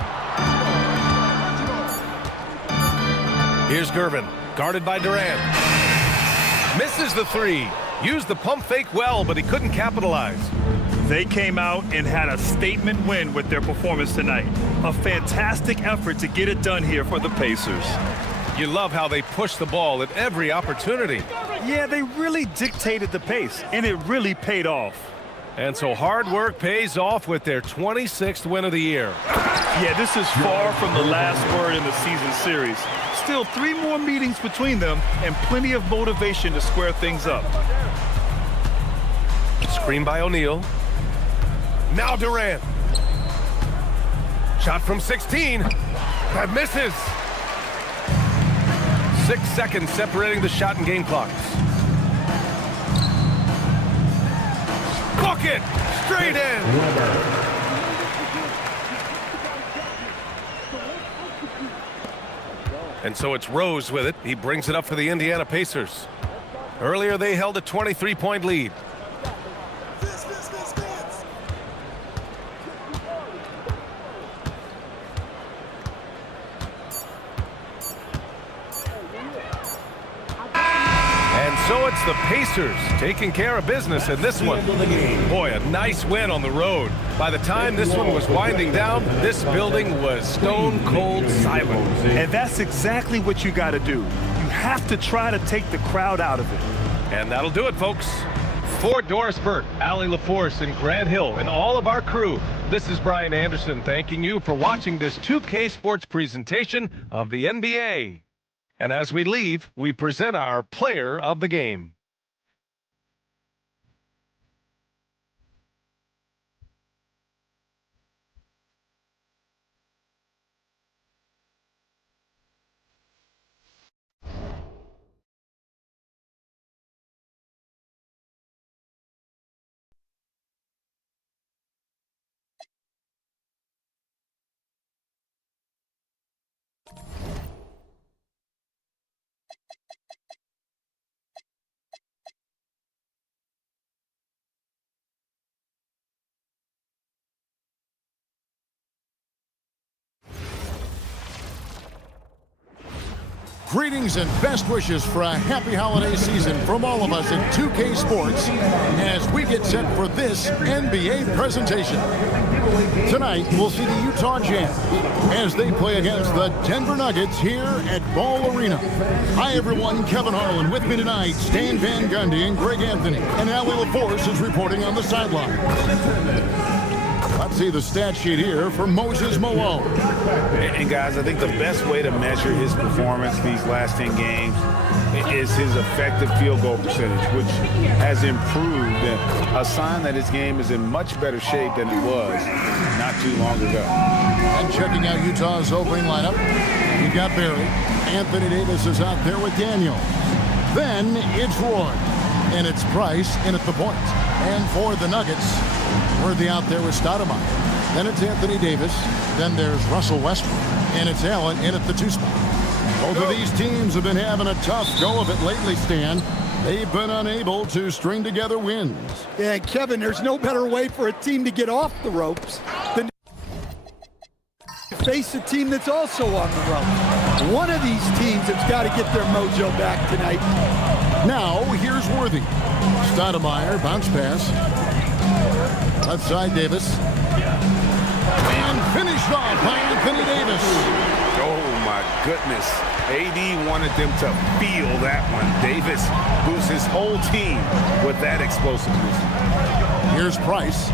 Here's Gervin, guarded by Durant. Misses the three. Used the pump fake well, but he couldn't capitalize. They came out and had a statement win with their performance tonight. A fantastic effort to get it done here for the Pacers. You love how they push the ball at every opportunity. Yeah, they really dictated the pace, and it really paid off. And so hard work pays off with their 26th win of the year. Yeah, this is far from the last word in the season series. Still 3 more meetings between them and plenty of motivation to square things up. Screen by O'Neal. Now Durant. Shot from 16. That misses. 6 seconds separating the shot and game clocks. Bucket! Straight in! And so it's Rose with it. He brings it up for the Indiana Pacers. Earlier they held a 23-point lead. So it's the Pacers taking care of business in this one. Boy, a nice win on the road. By the time this one was winding down, this building was stone cold silent. And that's exactly what you got to do. You have to try to take the crowd out of it. And that'll do it, folks. For Doris Burke, Allie LaForce, and Grant Hill, and all of our crew, this is Brian Anderson thanking you for watching this 2K Sports presentation of the NBA. And as we leave, we present our player of the game. Greetings and best wishes for a happy holiday season from all of us at 2K Sports as we get set for this NBA presentation. Tonight, we'll see the Utah Jazz as they play against the Denver Nuggets here at Ball Arena. Hi, everyone. Kevin Harlan with me tonight. Stan Van Gundy and Greg Anthony. And Allie LaForce is reporting on the sideline. Let's see the stat sheet here for Moses Malone. And guys, I think the best way to measure his performance these last 10 games is his effective field goal percentage, which has improved. A sign that his game is in much better shape than it was not too long ago. And checking out Utah's opening lineup, you've got Barry. Anthony Davis is out there with Daniel. Then it's Roy. And it's Price in at the point. And for the Nuggets, Worthy out there with Stoudemire. Then it's Anthony Davis. Then there's Russell Westbrook. And it's Allen in at the 2 spot. Both of these teams have been having a tough go of it lately, Stan. They've been unable to string together wins. Yeah, Kevin, there's no better way for a team to get off the ropes than to face a team that's also on the ropes. One of these teams has got to get their mojo back tonight. Now, here's Worthy. Stoudemire, bounce pass. Left side, Davis. off by Anthony Davis. Oh, my goodness. AD wanted them to feel that one. Davis boosts his whole team with that explosiveness. Here's Price.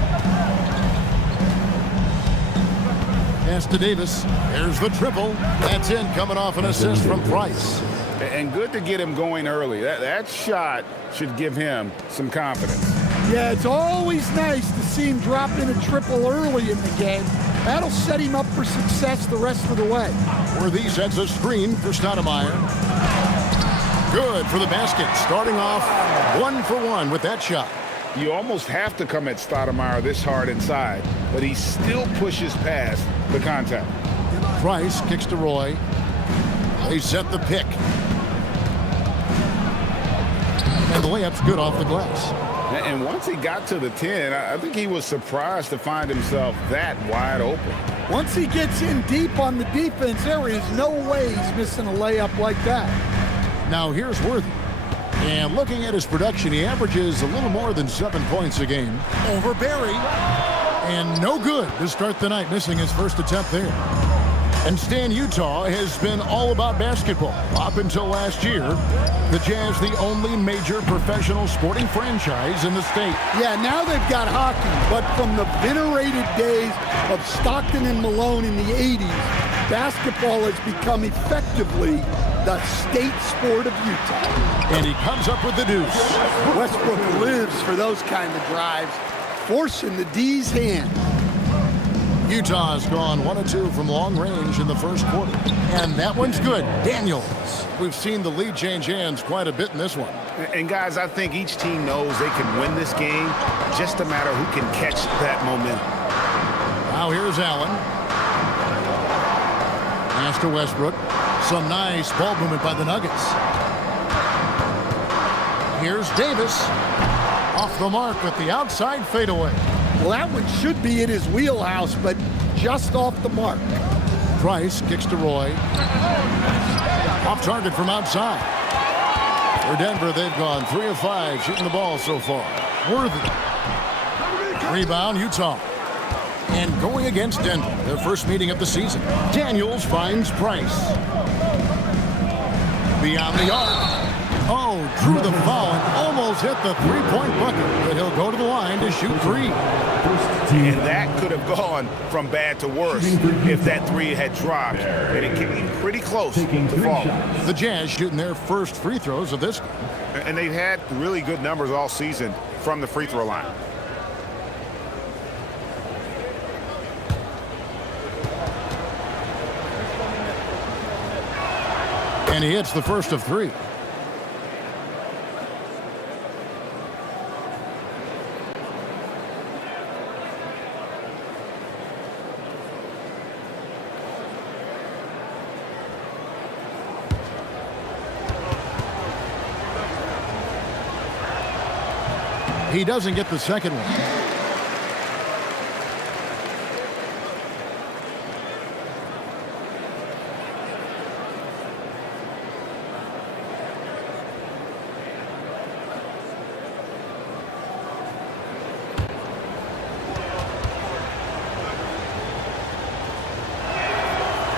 Pass to Davis. There's the triple. That's in, coming off an assist from Price. And good to get him going early. That shot should give him some confidence. Yeah, it's always nice to see him drop in a triple early in the game. That'll set him up for success the rest of the way. Worthy sets a screen for Stoudemire. Good for the basket. Starting off 1 for 1 with that shot. You almost have to come at Stoudemire this hard inside, but he still pushes past the contact. Price kicks to Roy. They set the pick. And the layup's good off the glass. And once he got to the 10, I think he was surprised to find himself that wide open. Once he gets in deep on the defense, there is no way he's missing a layup like that. Now here's Worthy. And looking at his production, he averages a little more than 7 points a game. Over Barry. And no good to start the night, missing his first attempt there. And Stan, Utah has been all about basketball up until last year. The Jazz, the only major professional sporting franchise in the state. Yeah, now they've got hockey, but from the venerated days of Stockton and Malone in the 80s, basketball has become effectively the state sport of Utah. And he comes up with the deuce. Westbrook lives for those kind of drives, forcing the D's hand. Utah's gone 1 of 2 from long range in the first quarter. And that one's good. Daniels. We've seen the lead change hands quite a bit in this one. And guys, I think each team knows they can win this game, just a matter who can catch that momentum. Now here's Allen. Pass to Westbrook. Some nice ball movement by the Nuggets. Here's Davis. Off the mark with the outside fadeaway. Well, that one should be in his wheelhouse, but just off the mark. Price kicks to Roy. Off target from outside. For Denver, they've gone 3 of 5 shooting the ball so far. Worthy. Rebound, Utah. And going against Denver, their first meeting of the season. Daniels finds Price. Beyond the arc. Oh, drew the foul and almost hit the three-point bucket, but he'll go to the line to shoot 3. And that could have gone from bad to worse if that 3 had dropped, and it came pretty close to falling. The Jazz shooting their first free throws of this game. And they've had really good numbers all season from the free throw line. And he hits the first of 3. He doesn't get the second one.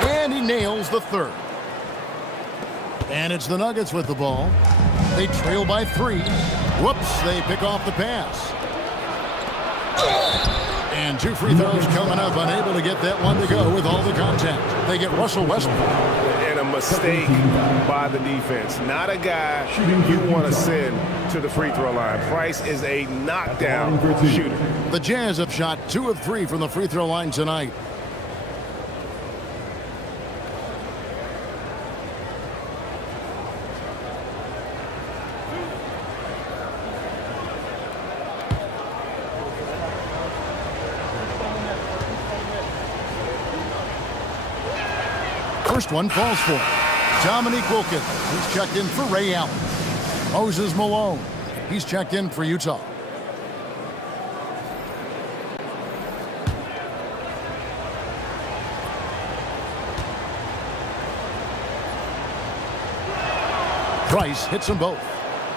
And he nails the third. And it's the Nuggets with the ball. They trail by 3. Whoops, they pick off the pass. And 2 free throws coming up, unable to get that one to go with all the contact. They get Russell Westbrook. And a mistake by the defense. Not a guy you want to send to the free throw line. Price is a knockdown shooter. The Jazz have shot 2 of 3 from the free throw line tonight. First one falls for Dominique Wilkins. He's checked in for Ray Allen. Moses Malone. He's checked in for Utah. Price hits them both.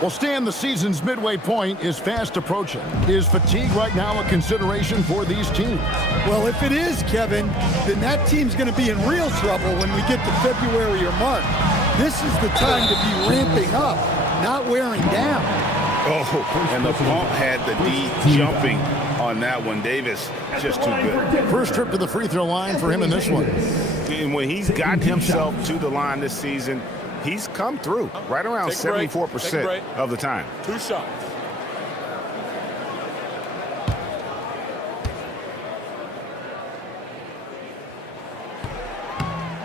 Well, Stan, the season's midway point is fast approaching. Is fatigue right now a consideration for these teams? Well, if it is, Kevin, then that team's going to be in real trouble when we get to February or March. This is the time to be ramping up, not wearing down. Oh, and the pump had the D jumping on that one. Davis just too good. First trip to the free throw line for him in this one. And when he's got himself to the line this season, he's come through right around 74% of the time. 2 shots.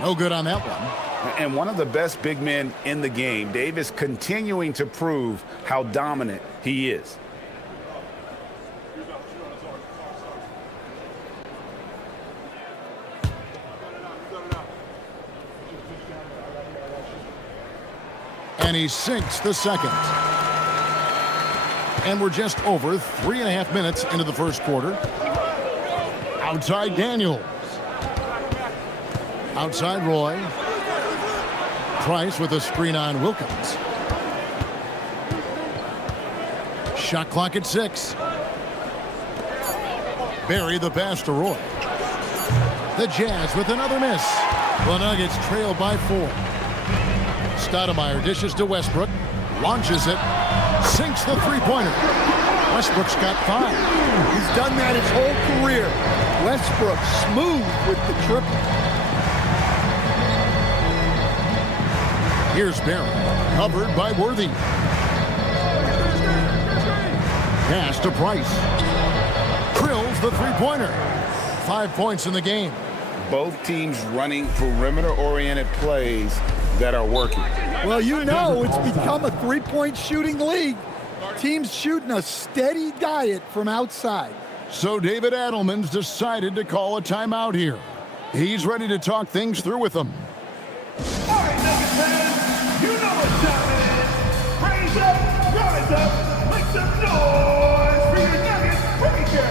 No good on that one. And one of the best big men in the game, Davis, continuing to prove how dominant he is. And he sinks the second. And we're just over 3.5 minutes into the first quarter. Outside Daniels. Outside Roy. Price with a screen on Wilkins. Shot clock at 6. Barry the pass to Roy. The Jazz with another miss. The Nuggets trail by 4. Stoudemire dishes to Westbrook. Launches it. Sinks the three-pointer. Westbrook's got 5. He's done that his whole career. Westbrook smooth with the triple. Here's Barry, covered by Worthy. Pass to Price. Drills the three-pointer. 5 points in the game. Both teams running perimeter-oriented plays that are working. Well, you know it's become a three-point shooting league. Teams shooting a steady diet from outside. So David Adelman's decided to call a timeout here. He's ready to talk things through with them. All right, Nuggets fans, you know what time it is. Raise up, rise up, make some noise for your Nuggets Breaker.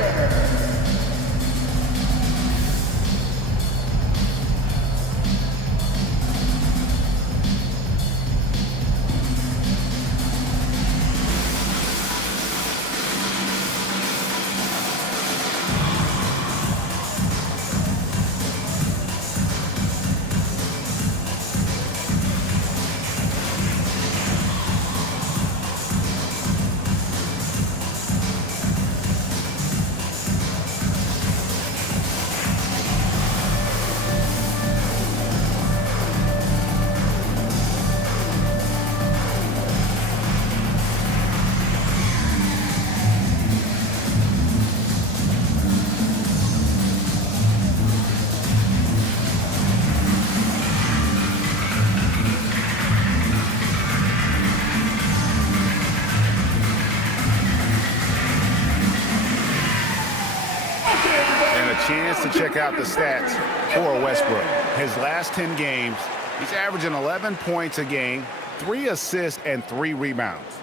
Chance to check out the stats for Westbrook. His last 10 games, he's averaging 11 points a game, 3 assists, and 3 rebounds.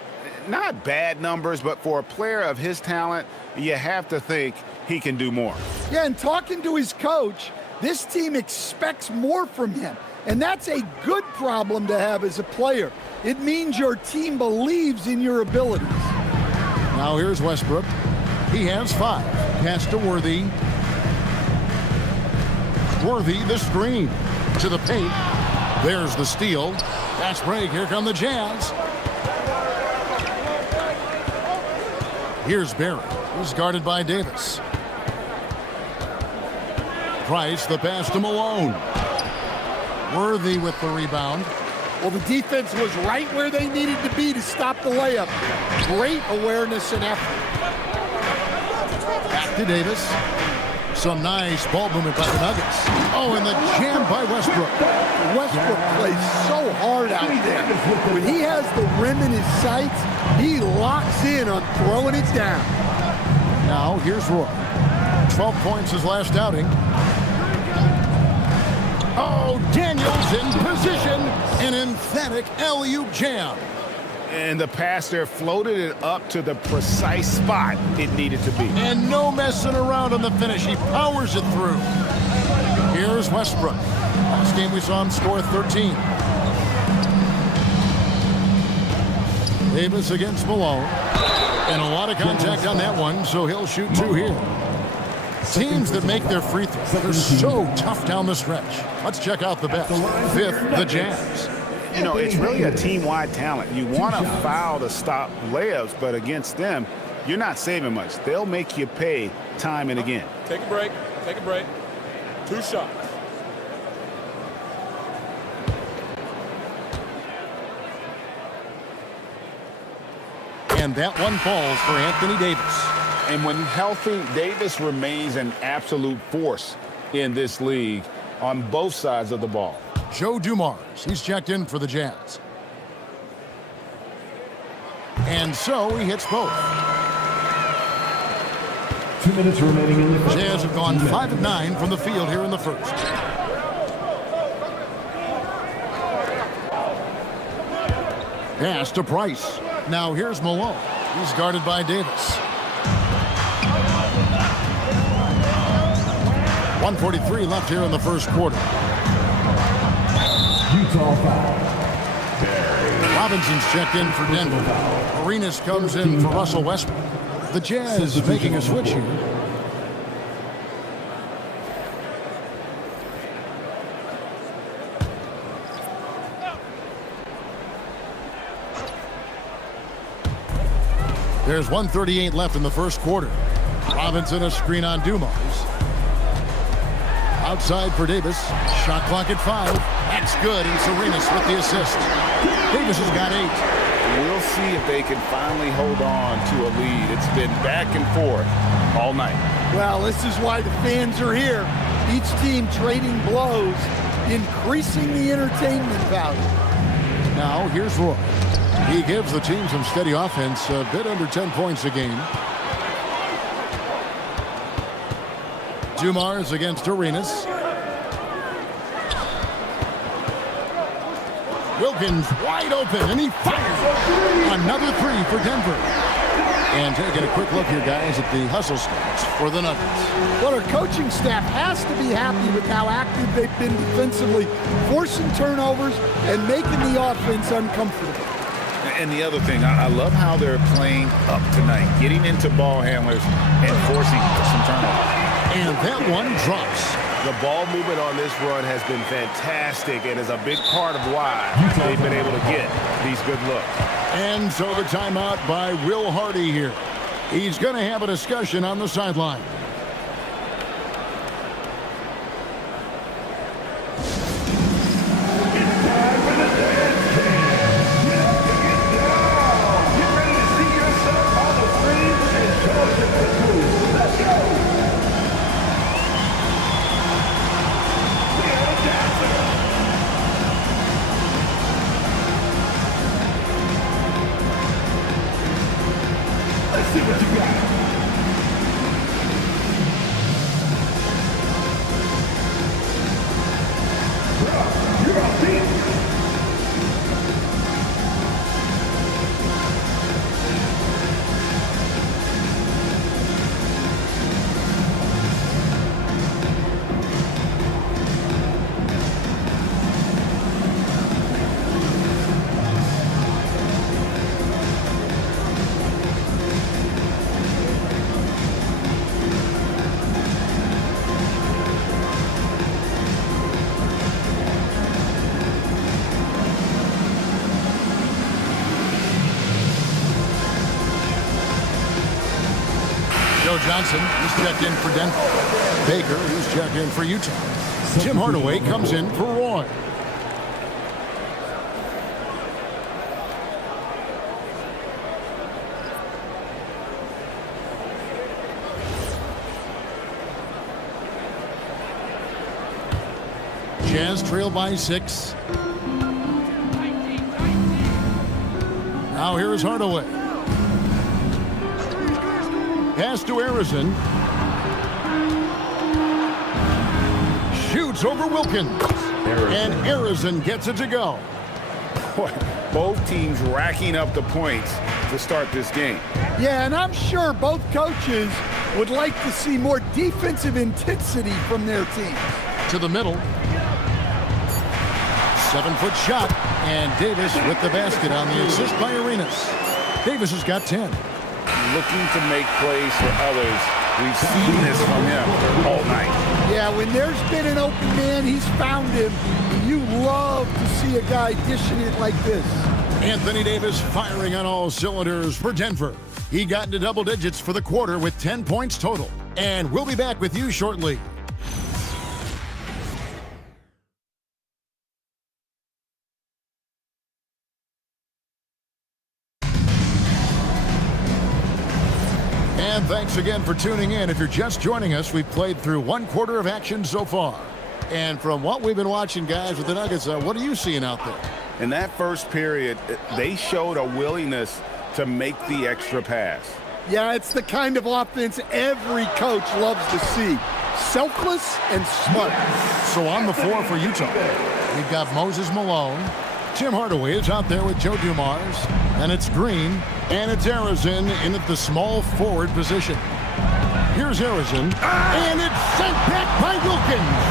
Not bad numbers, but for a player of his talent, you have to think he can do more. Yeah, and talking to his coach, this team expects more from him. And that's a good problem to have as a player. It means your team believes in your abilities. Now here's Westbrook. He has 5. Pass to Worthy. Worthy the screen to the paint. There's the steal. Fast break. Here come the Jazz. Here's Barry. He's guarded by Davis. Price the pass to Malone. Worthy with the rebound. Well, the defense was right where they needed to be to stop the layup. Great awareness and effort. Back to Davis. Some nice ball movement by the Nuggets. Oh, and the jam by Westbrook. Westbrook plays so hard out there. When he has the rim in his sights, he locks in on throwing it down. Now, here's Roy. 12 points his last outing. Oh, Daniels in position. An emphatic alley-oop jam. And the pass there floated it up to the precise spot it needed to be. And no messing around on the finish. He powers it through. Here's Westbrook. Last game we saw him score 13. Davis against Malone. And a lot of contact on that one, so he'll shoot 2 here. Teams that make their free throws, they're so tough down the stretch. Let's check out the best. 5th, the Jazz. You know, it's really a team-wide talent. You want to foul to stop layups, but against them, you're not saving much. They'll make you pay time and again. Take a break. Take a break. 2 shots. And that one falls for Anthony Davis. And when healthy, Davis remains an absolute force in this league on both sides of the ball. Joe Dumars, he's checked in for the Jazz. And so he hits both. 2 minutes remaining in the first. Jazz have gone 5 of 9 from the field here in the first. Pass to Price. Now here's Malone. He's guarded by Davis. 1:43 left here in the first quarter. Utah foul. Robinson's checked in for Denver. Arenas comes in for Russell Westbrook. The Jazz making a switch here. There's 1:38 left in the first quarter. Robinson a screen on Dumars. Outside for Davis. Shot clock at 5. That's good, and Arenas with the assist. Davis has got 8. We'll see if they can finally hold on to a lead. It's been back and forth all night. Well, this is why the fans are here. Each team trading blows, increasing the entertainment value. Now, here's Roy. He gives the team some steady offense, a bit under 10 points a game. Dumars against Arenas. Wilkins wide open, and he fires. Another 3 for Denver. And taking a quick look here, guys, at the hustle stats for the Nuggets. Well, our coaching staff has to be happy with how active they've been defensively, forcing turnovers and making the offense uncomfortable. And the other thing, I love how they're playing up tonight, getting into ball handlers and forcing some turnovers. And that one drops. The ball movement on this run has been fantastic and is a big part of why they've been able to get these good looks. And so the timeout by Will Hardy here. He's going to have a discussion on the sideline. Johnson, he's checked in for Denver. Baker, he's checked in for Utah. Tim Hardaway comes in for Roy. Jazz trail by 6. Now here's Hardaway. Pass to Arizon. Shoots over Wilkins. And Arizon gets it to go. Both teams racking up the points to start this game. Yeah, and I'm sure both coaches would like to see more defensive intensity from their teams. To the middle. 7-foot shot. And Davis with the basket on the assist by Arenas. Davis has got 10. Looking to make plays for others. We've seen this from him all night. Yeah, when there's been an open man, he's found him. You love to see a guy dishing it like this. Anthony Davis firing on all cylinders for Denver. He got into double digits for the quarter with 10 points total. And we'll be back with you shortly. And thanks again for tuning in. If you're just joining us, we've played through one quarter of action so far. And from what we've been watching, guys, with the Nuggets, what are you seeing out there? In that first period, they showed a willingness to make the extra pass. Yeah, it's the kind of offense every coach loves to see. Selfless and smart. So on the floor for Utah, we've got Moses Malone. Tim Hardaway is out there with Joe Dumars. And it's Green. And it's Arizin in at the small forward position. Here's Arizin. And it's sent back by Wilkins.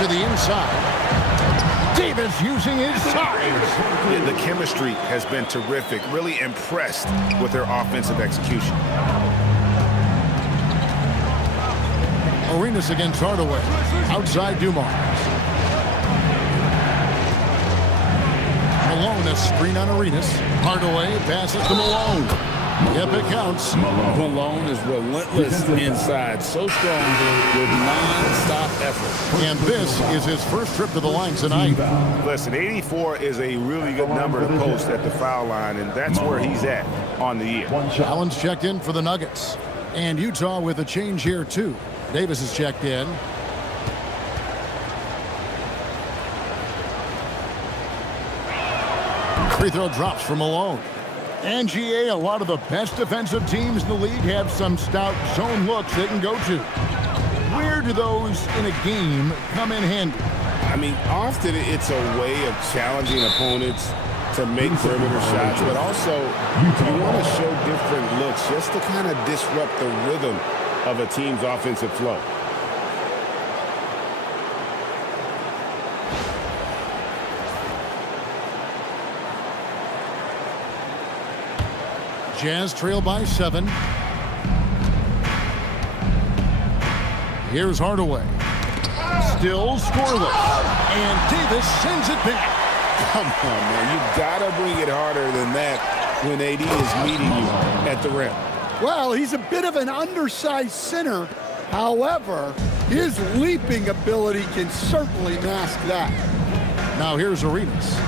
To the inside. Davis using his size. The chemistry has been terrific. Really impressed with their offensive execution. Arenas against Hardaway. Outside Dumars. Malone, a screen on Arenas. Hardaway passes to Malone. Yep, it counts. Malone is relentless inside. So strong with non-stop effort. And this is his first trip to the line tonight. Listen, 84 is a really good number to post at the foul line, and that's where he's at on the year. Allen's checked in for the Nuggets. And Utah with a change here, too. Davis is checked in. Free throw drops from Malone. And GA, a lot of the best defensive teams in the league have some stout zone looks they can go to. Where do those in a game come in handy? I mean, often it's a way of challenging opponents to make perimeter shots, but also you want to show different looks just to kind of disrupt the rhythm of a team's offensive flow. Jazz trail by 7. Here's Hardaway. Still scoreless. And Davis sends it back. Come on, man. You've got to bring it harder than that when AD is meeting you at the rim. Well, he's a bit of an undersized center. However, his leaping ability can certainly mask that. Now here's Arenas.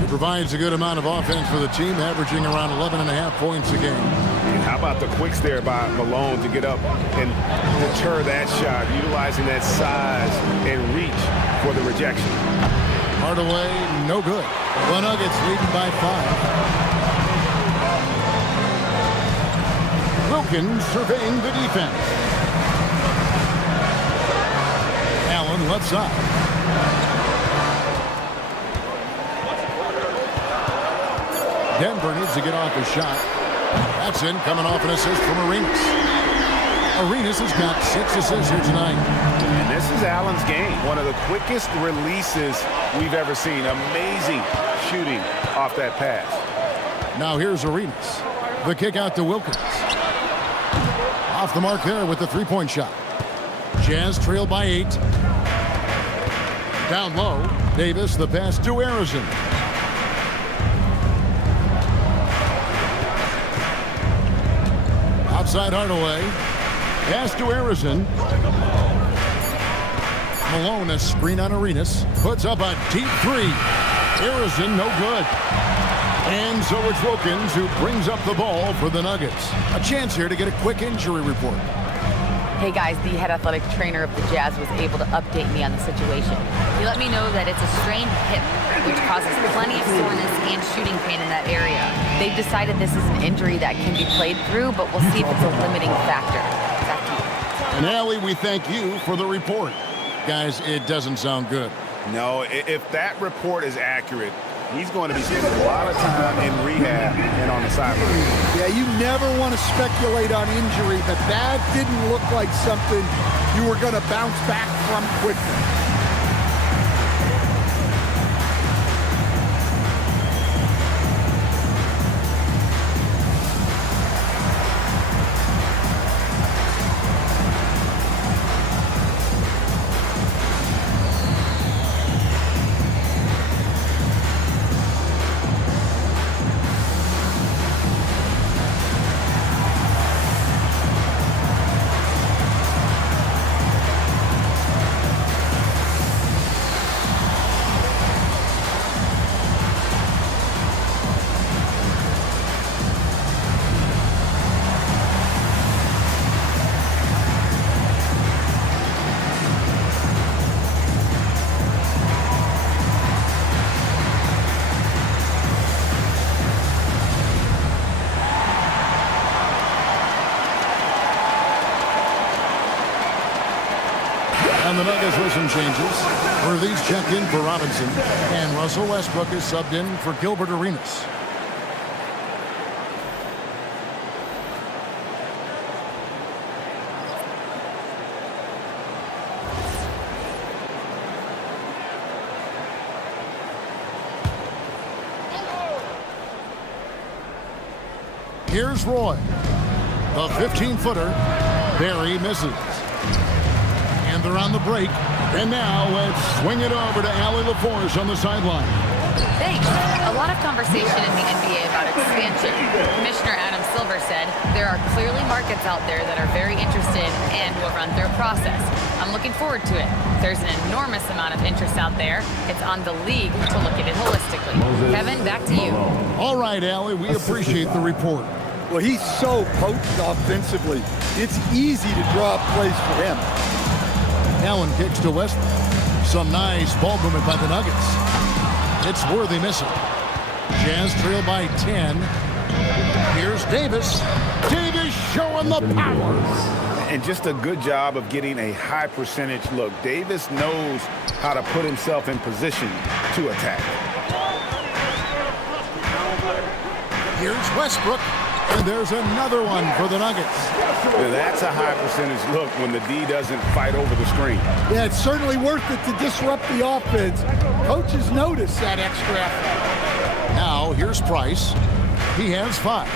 He provides a good amount of offense for the team, averaging around 11.5 points a game. And how about the quicks there by Malone to get up and deter that shot, utilizing that size and reach for the rejection. Hardaway, no good. The Nuggets leading by 5. Wilkins surveying the defense. Allen left side. Denver needs to get off a shot. That's in, coming off an assist from Arenas. Arenas has got 6 assists here tonight. And this is Allen's game. One of the quickest releases we've ever seen. Amazing shooting off that pass. Now here's Arenas. The kick out to Wilkins. Off the mark there with the three-point shot. Jazz trail by 8. Down low, Davis, the pass to Arizin. Outside Hardaway. Pass to Arizin. Malone, a screen on Arenas. Puts up a deep 3. Arizin, no good. And so it's Wilkins who brings up the ball for the Nuggets. A chance here to get a quick injury report. Hey guys, the head athletic trainer of the Jazz was able to update me on the situation. He let me know that it's a strained hip, which causes plenty of soreness and shooting pain in that area. They've decided this is an injury that can be played through, but we'll see if it's a limiting factor. Back to you. And Allie, we thank you for the report. Guys, it doesn't sound good. No, if that report is accurate, he's going to be spending a lot of time in rehab and on the sideline. Yeah, you never want to speculate on injury, but that didn't look like something you were going to bounce back from quickly. Nuggets with some changes. Worthy's checked in for Robinson, and Russell Westbrook is subbed in for Gilbert Arenas. Here's Roy. The 15-footer. Barry misses. And they're on the break. And now let's swing it over to Allie LaForce on the sideline. Thanks. A lot of conversation in the NBA about expansion. Commissioner Adam Silver said there are clearly markets out there that are very interested and will run through a process. I'm looking forward to it. There's an enormous amount of interest out there. It's on the league to look at it holistically. Kevin, back to you. All right, Allie, we appreciate the report. Well, he's so potent offensively. It's easy to draw plays for him. Allen kicks to Westbrook. Some nice ball movement by the Nuggets. It's Worthy missing. Jazz trail by 10. Here's Davis. Davis showing the power. And just a good job of getting a high percentage look. Davis knows how to put himself in position to attack. Here's Westbrook. And there's another one for the Nuggets. That's a high percentage look when the D doesn't fight over the screen. Yeah, it's certainly worth it to disrupt the offense. Coaches notice that extra effort. Now, here's Price. He has 5.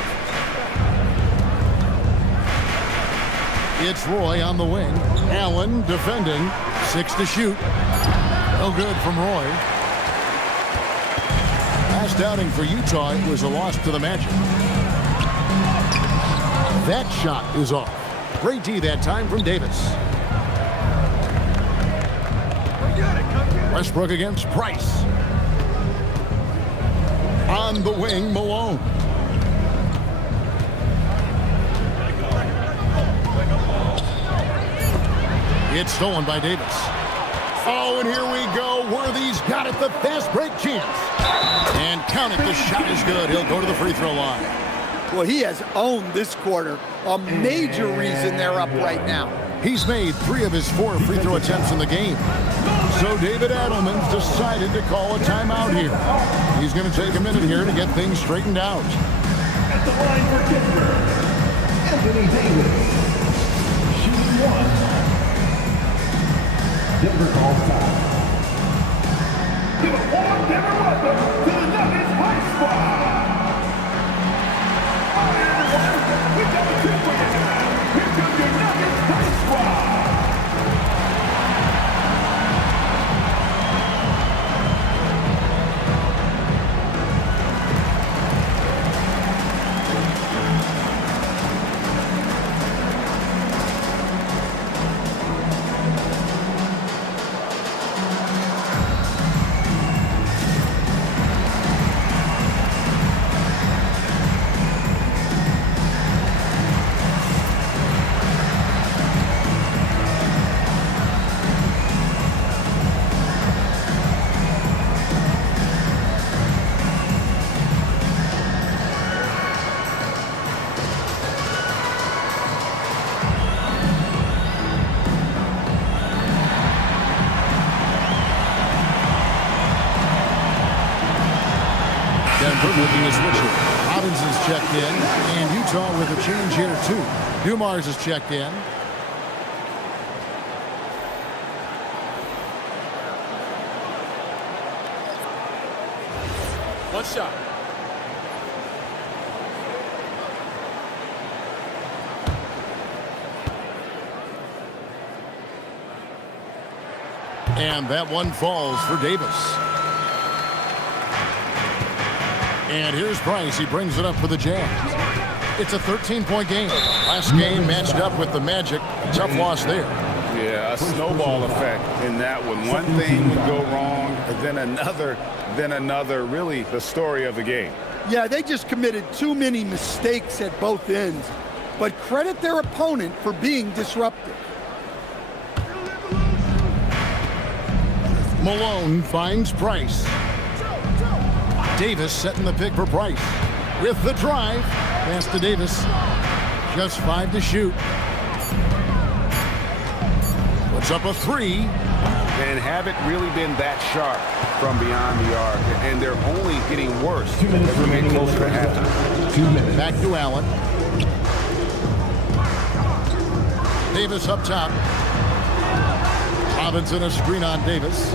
It's Roy on the wing. Allen defending. 6 to shoot. No good from Roy. Last outing for Utah, it was a loss to the Magic. That shot is off. Great D that time from Davis. Westbrook against Price. On the wing, Malone. It's stolen by Davis. Oh, and here we go. Worthy's got it, the fast break chance. And count it, the shot is good. He'll go to the free throw line. Well, he has owned this quarter. A major reason they're up right now. He's made 3 of his 4 free throw attempts in the game. So David Adelman's decided to call a timeout here. He's going to take a minute here to get things straightened out. At the line for Denver, Anthony Davis. Shooting 1. Denver calls time. Give a warm Denver welcome to the Nuggets High Squad. We got a tip for you. Here comes your Nuggets High Squad. Making a switcher. Robinson's checked in, and Utah with a change here too. Dumars is checked in. One shot. And that one falls for Davis. And here's Price. He brings it up for the Jazz. It's a 13-point game. Last game matched up with the Magic. Tough loss there. Yeah, a snowball effect in that one. One thing would go wrong, then another. Really the story of the game. Yeah, they just committed too many mistakes at both ends. But credit their opponent for being disruptive. Malone finds Price. Davis setting the pick for Price. With the drive. Pass to Davis. Just 5 to shoot. But puts up a three. And haven't really been that sharp from beyond the arc. And they're only getting worse as we get closer to halftime. 2 minutes. Back to Allen. Davis up top. Robinson a screen on Davis.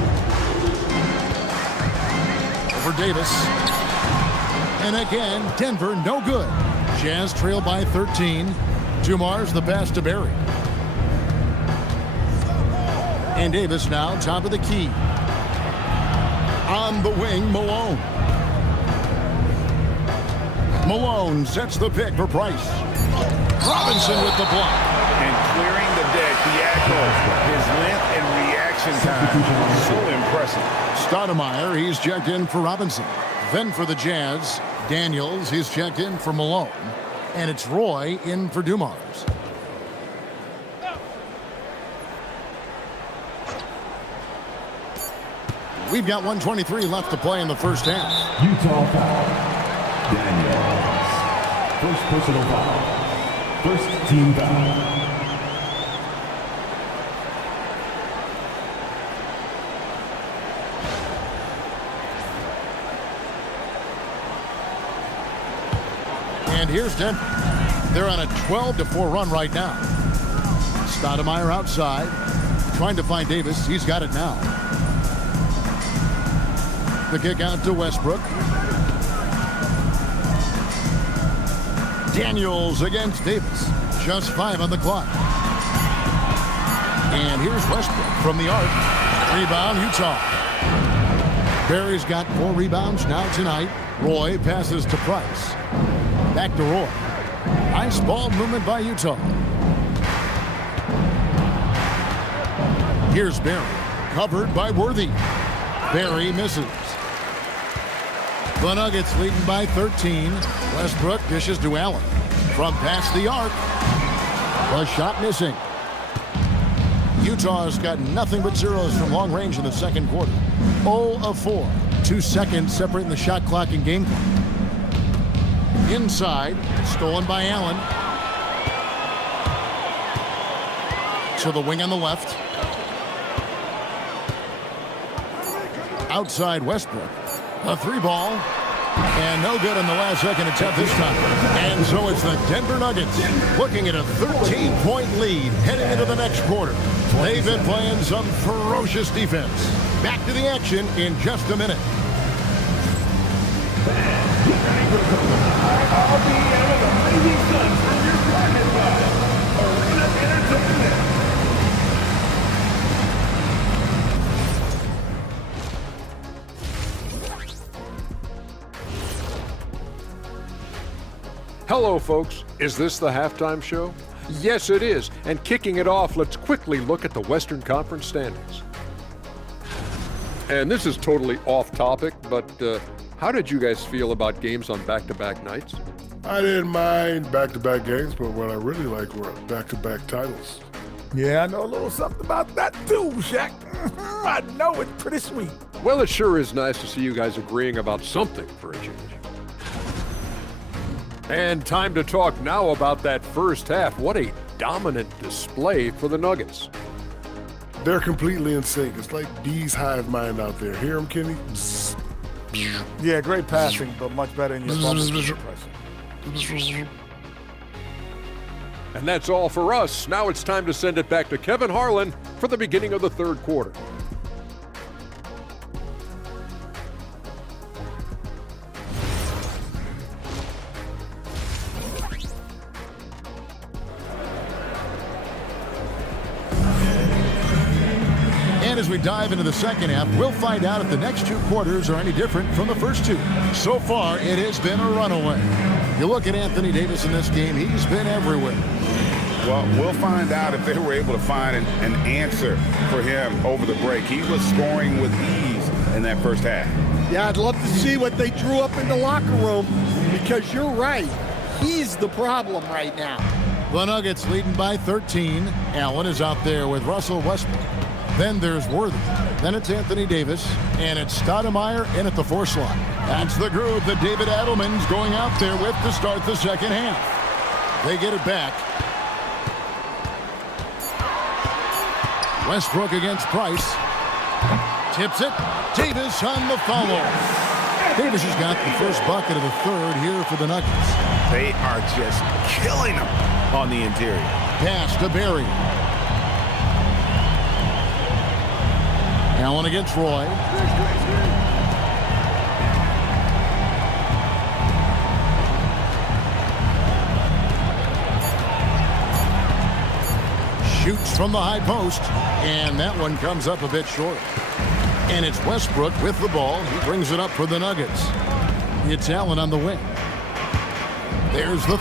Over Davis. And again, Denver no good. Jazz trail by 13. Dumar's the pass to Barry. And Davis now top of the key. On the wing, Malone. Malone sets the pick for Price. Robinson with the block. And clearing the deck, Diaco. His length and reaction time, so impressive. Stoudemire, he's checked in for Robinson. Then for the Jazz, Daniels, he's checked in for Malone. And it's Roy in for Dumars. We've got 1:23 left to play in the first half. Utah foul. Daniels. First personal foul. First team foul. And here's Denver. They're on a 12-4 run right now. Stoudemire outside. Trying to find Davis. He's got it now. The kick out to Westbrook. Daniels against Davis. Just 5 on the clock. And here's Westbrook from the arc. Rebound, Utah. Barry's got 4 rebounds now tonight. Roy passes to Price. Back to Roy. Nice ball movement by Utah. Here's Barry. Covered by Worthy. Barry misses. The Nuggets leading by 13. Westbrook dishes to Allen. From past the arc. The shot missing. Utah's got nothing but zeros from long range in the second quarter. 0 of 4. 2 seconds separating the shot clock and game clock. Inside. Stolen by Allen. To the wing on the left. Outside Westbrook. A 3-ball. And no good in the last second attempt this time. And so it's the Denver Nuggets looking at a 13-point lead heading into the next quarter. They've been playing some ferocious defense. Back to the action in just a minute. Hello, folks. Is this the halftime show? Yes, it is. And kicking it off, let's quickly look at the Western Conference standings. And this is totally off topic, but how did you guys feel about games on back-to-back nights? I didn't mind back-to-back games, but what I really liked were back-to-back titles. Yeah, I know a little something about that too, Shaq. I know it's pretty sweet. Well, it sure is nice to see you guys agreeing about something for a change. And time to talk now about that first half. What a dominant display for the Nuggets. They're completely in sync. It's like bees hive mind out there. Hear them, Kenny? Yeah, great passing, but much better in your bubble pressure. And that's all for us. Now it's time to send it back to Kevin Harlan for the beginning of the third quarter. As we dive into the second half, we'll find out if the next 2 quarters are any different from the first 2. So far, it has been a runaway. You look at Anthony Davis in this game, he's been everywhere. Well, we'll find out if they were able to find an answer for him over the break. He was scoring with ease in that first half. Yeah, I'd love to see what they drew up in the locker room, because you're right. He's the problem right now. The Nuggets leading by 13. Allen is out there with Russell Westbrook. Then there's Worthy. Then it's Anthony Davis. And it's Stoudemire in at the 4 slot. That's the group that David Adelman's going out there with to start the second half. They get it back. Westbrook against Price. Tips it. Davis on the follow. Davis has got the first bucket of the third here for the Nuggets. They are just killing them on the interior. Pass to Barry. Allen against Roy. Shoots from the high post, and that one comes up a bit short. And it's Westbrook with the ball. He brings it up for the Nuggets. It's Allen on the wing. There's the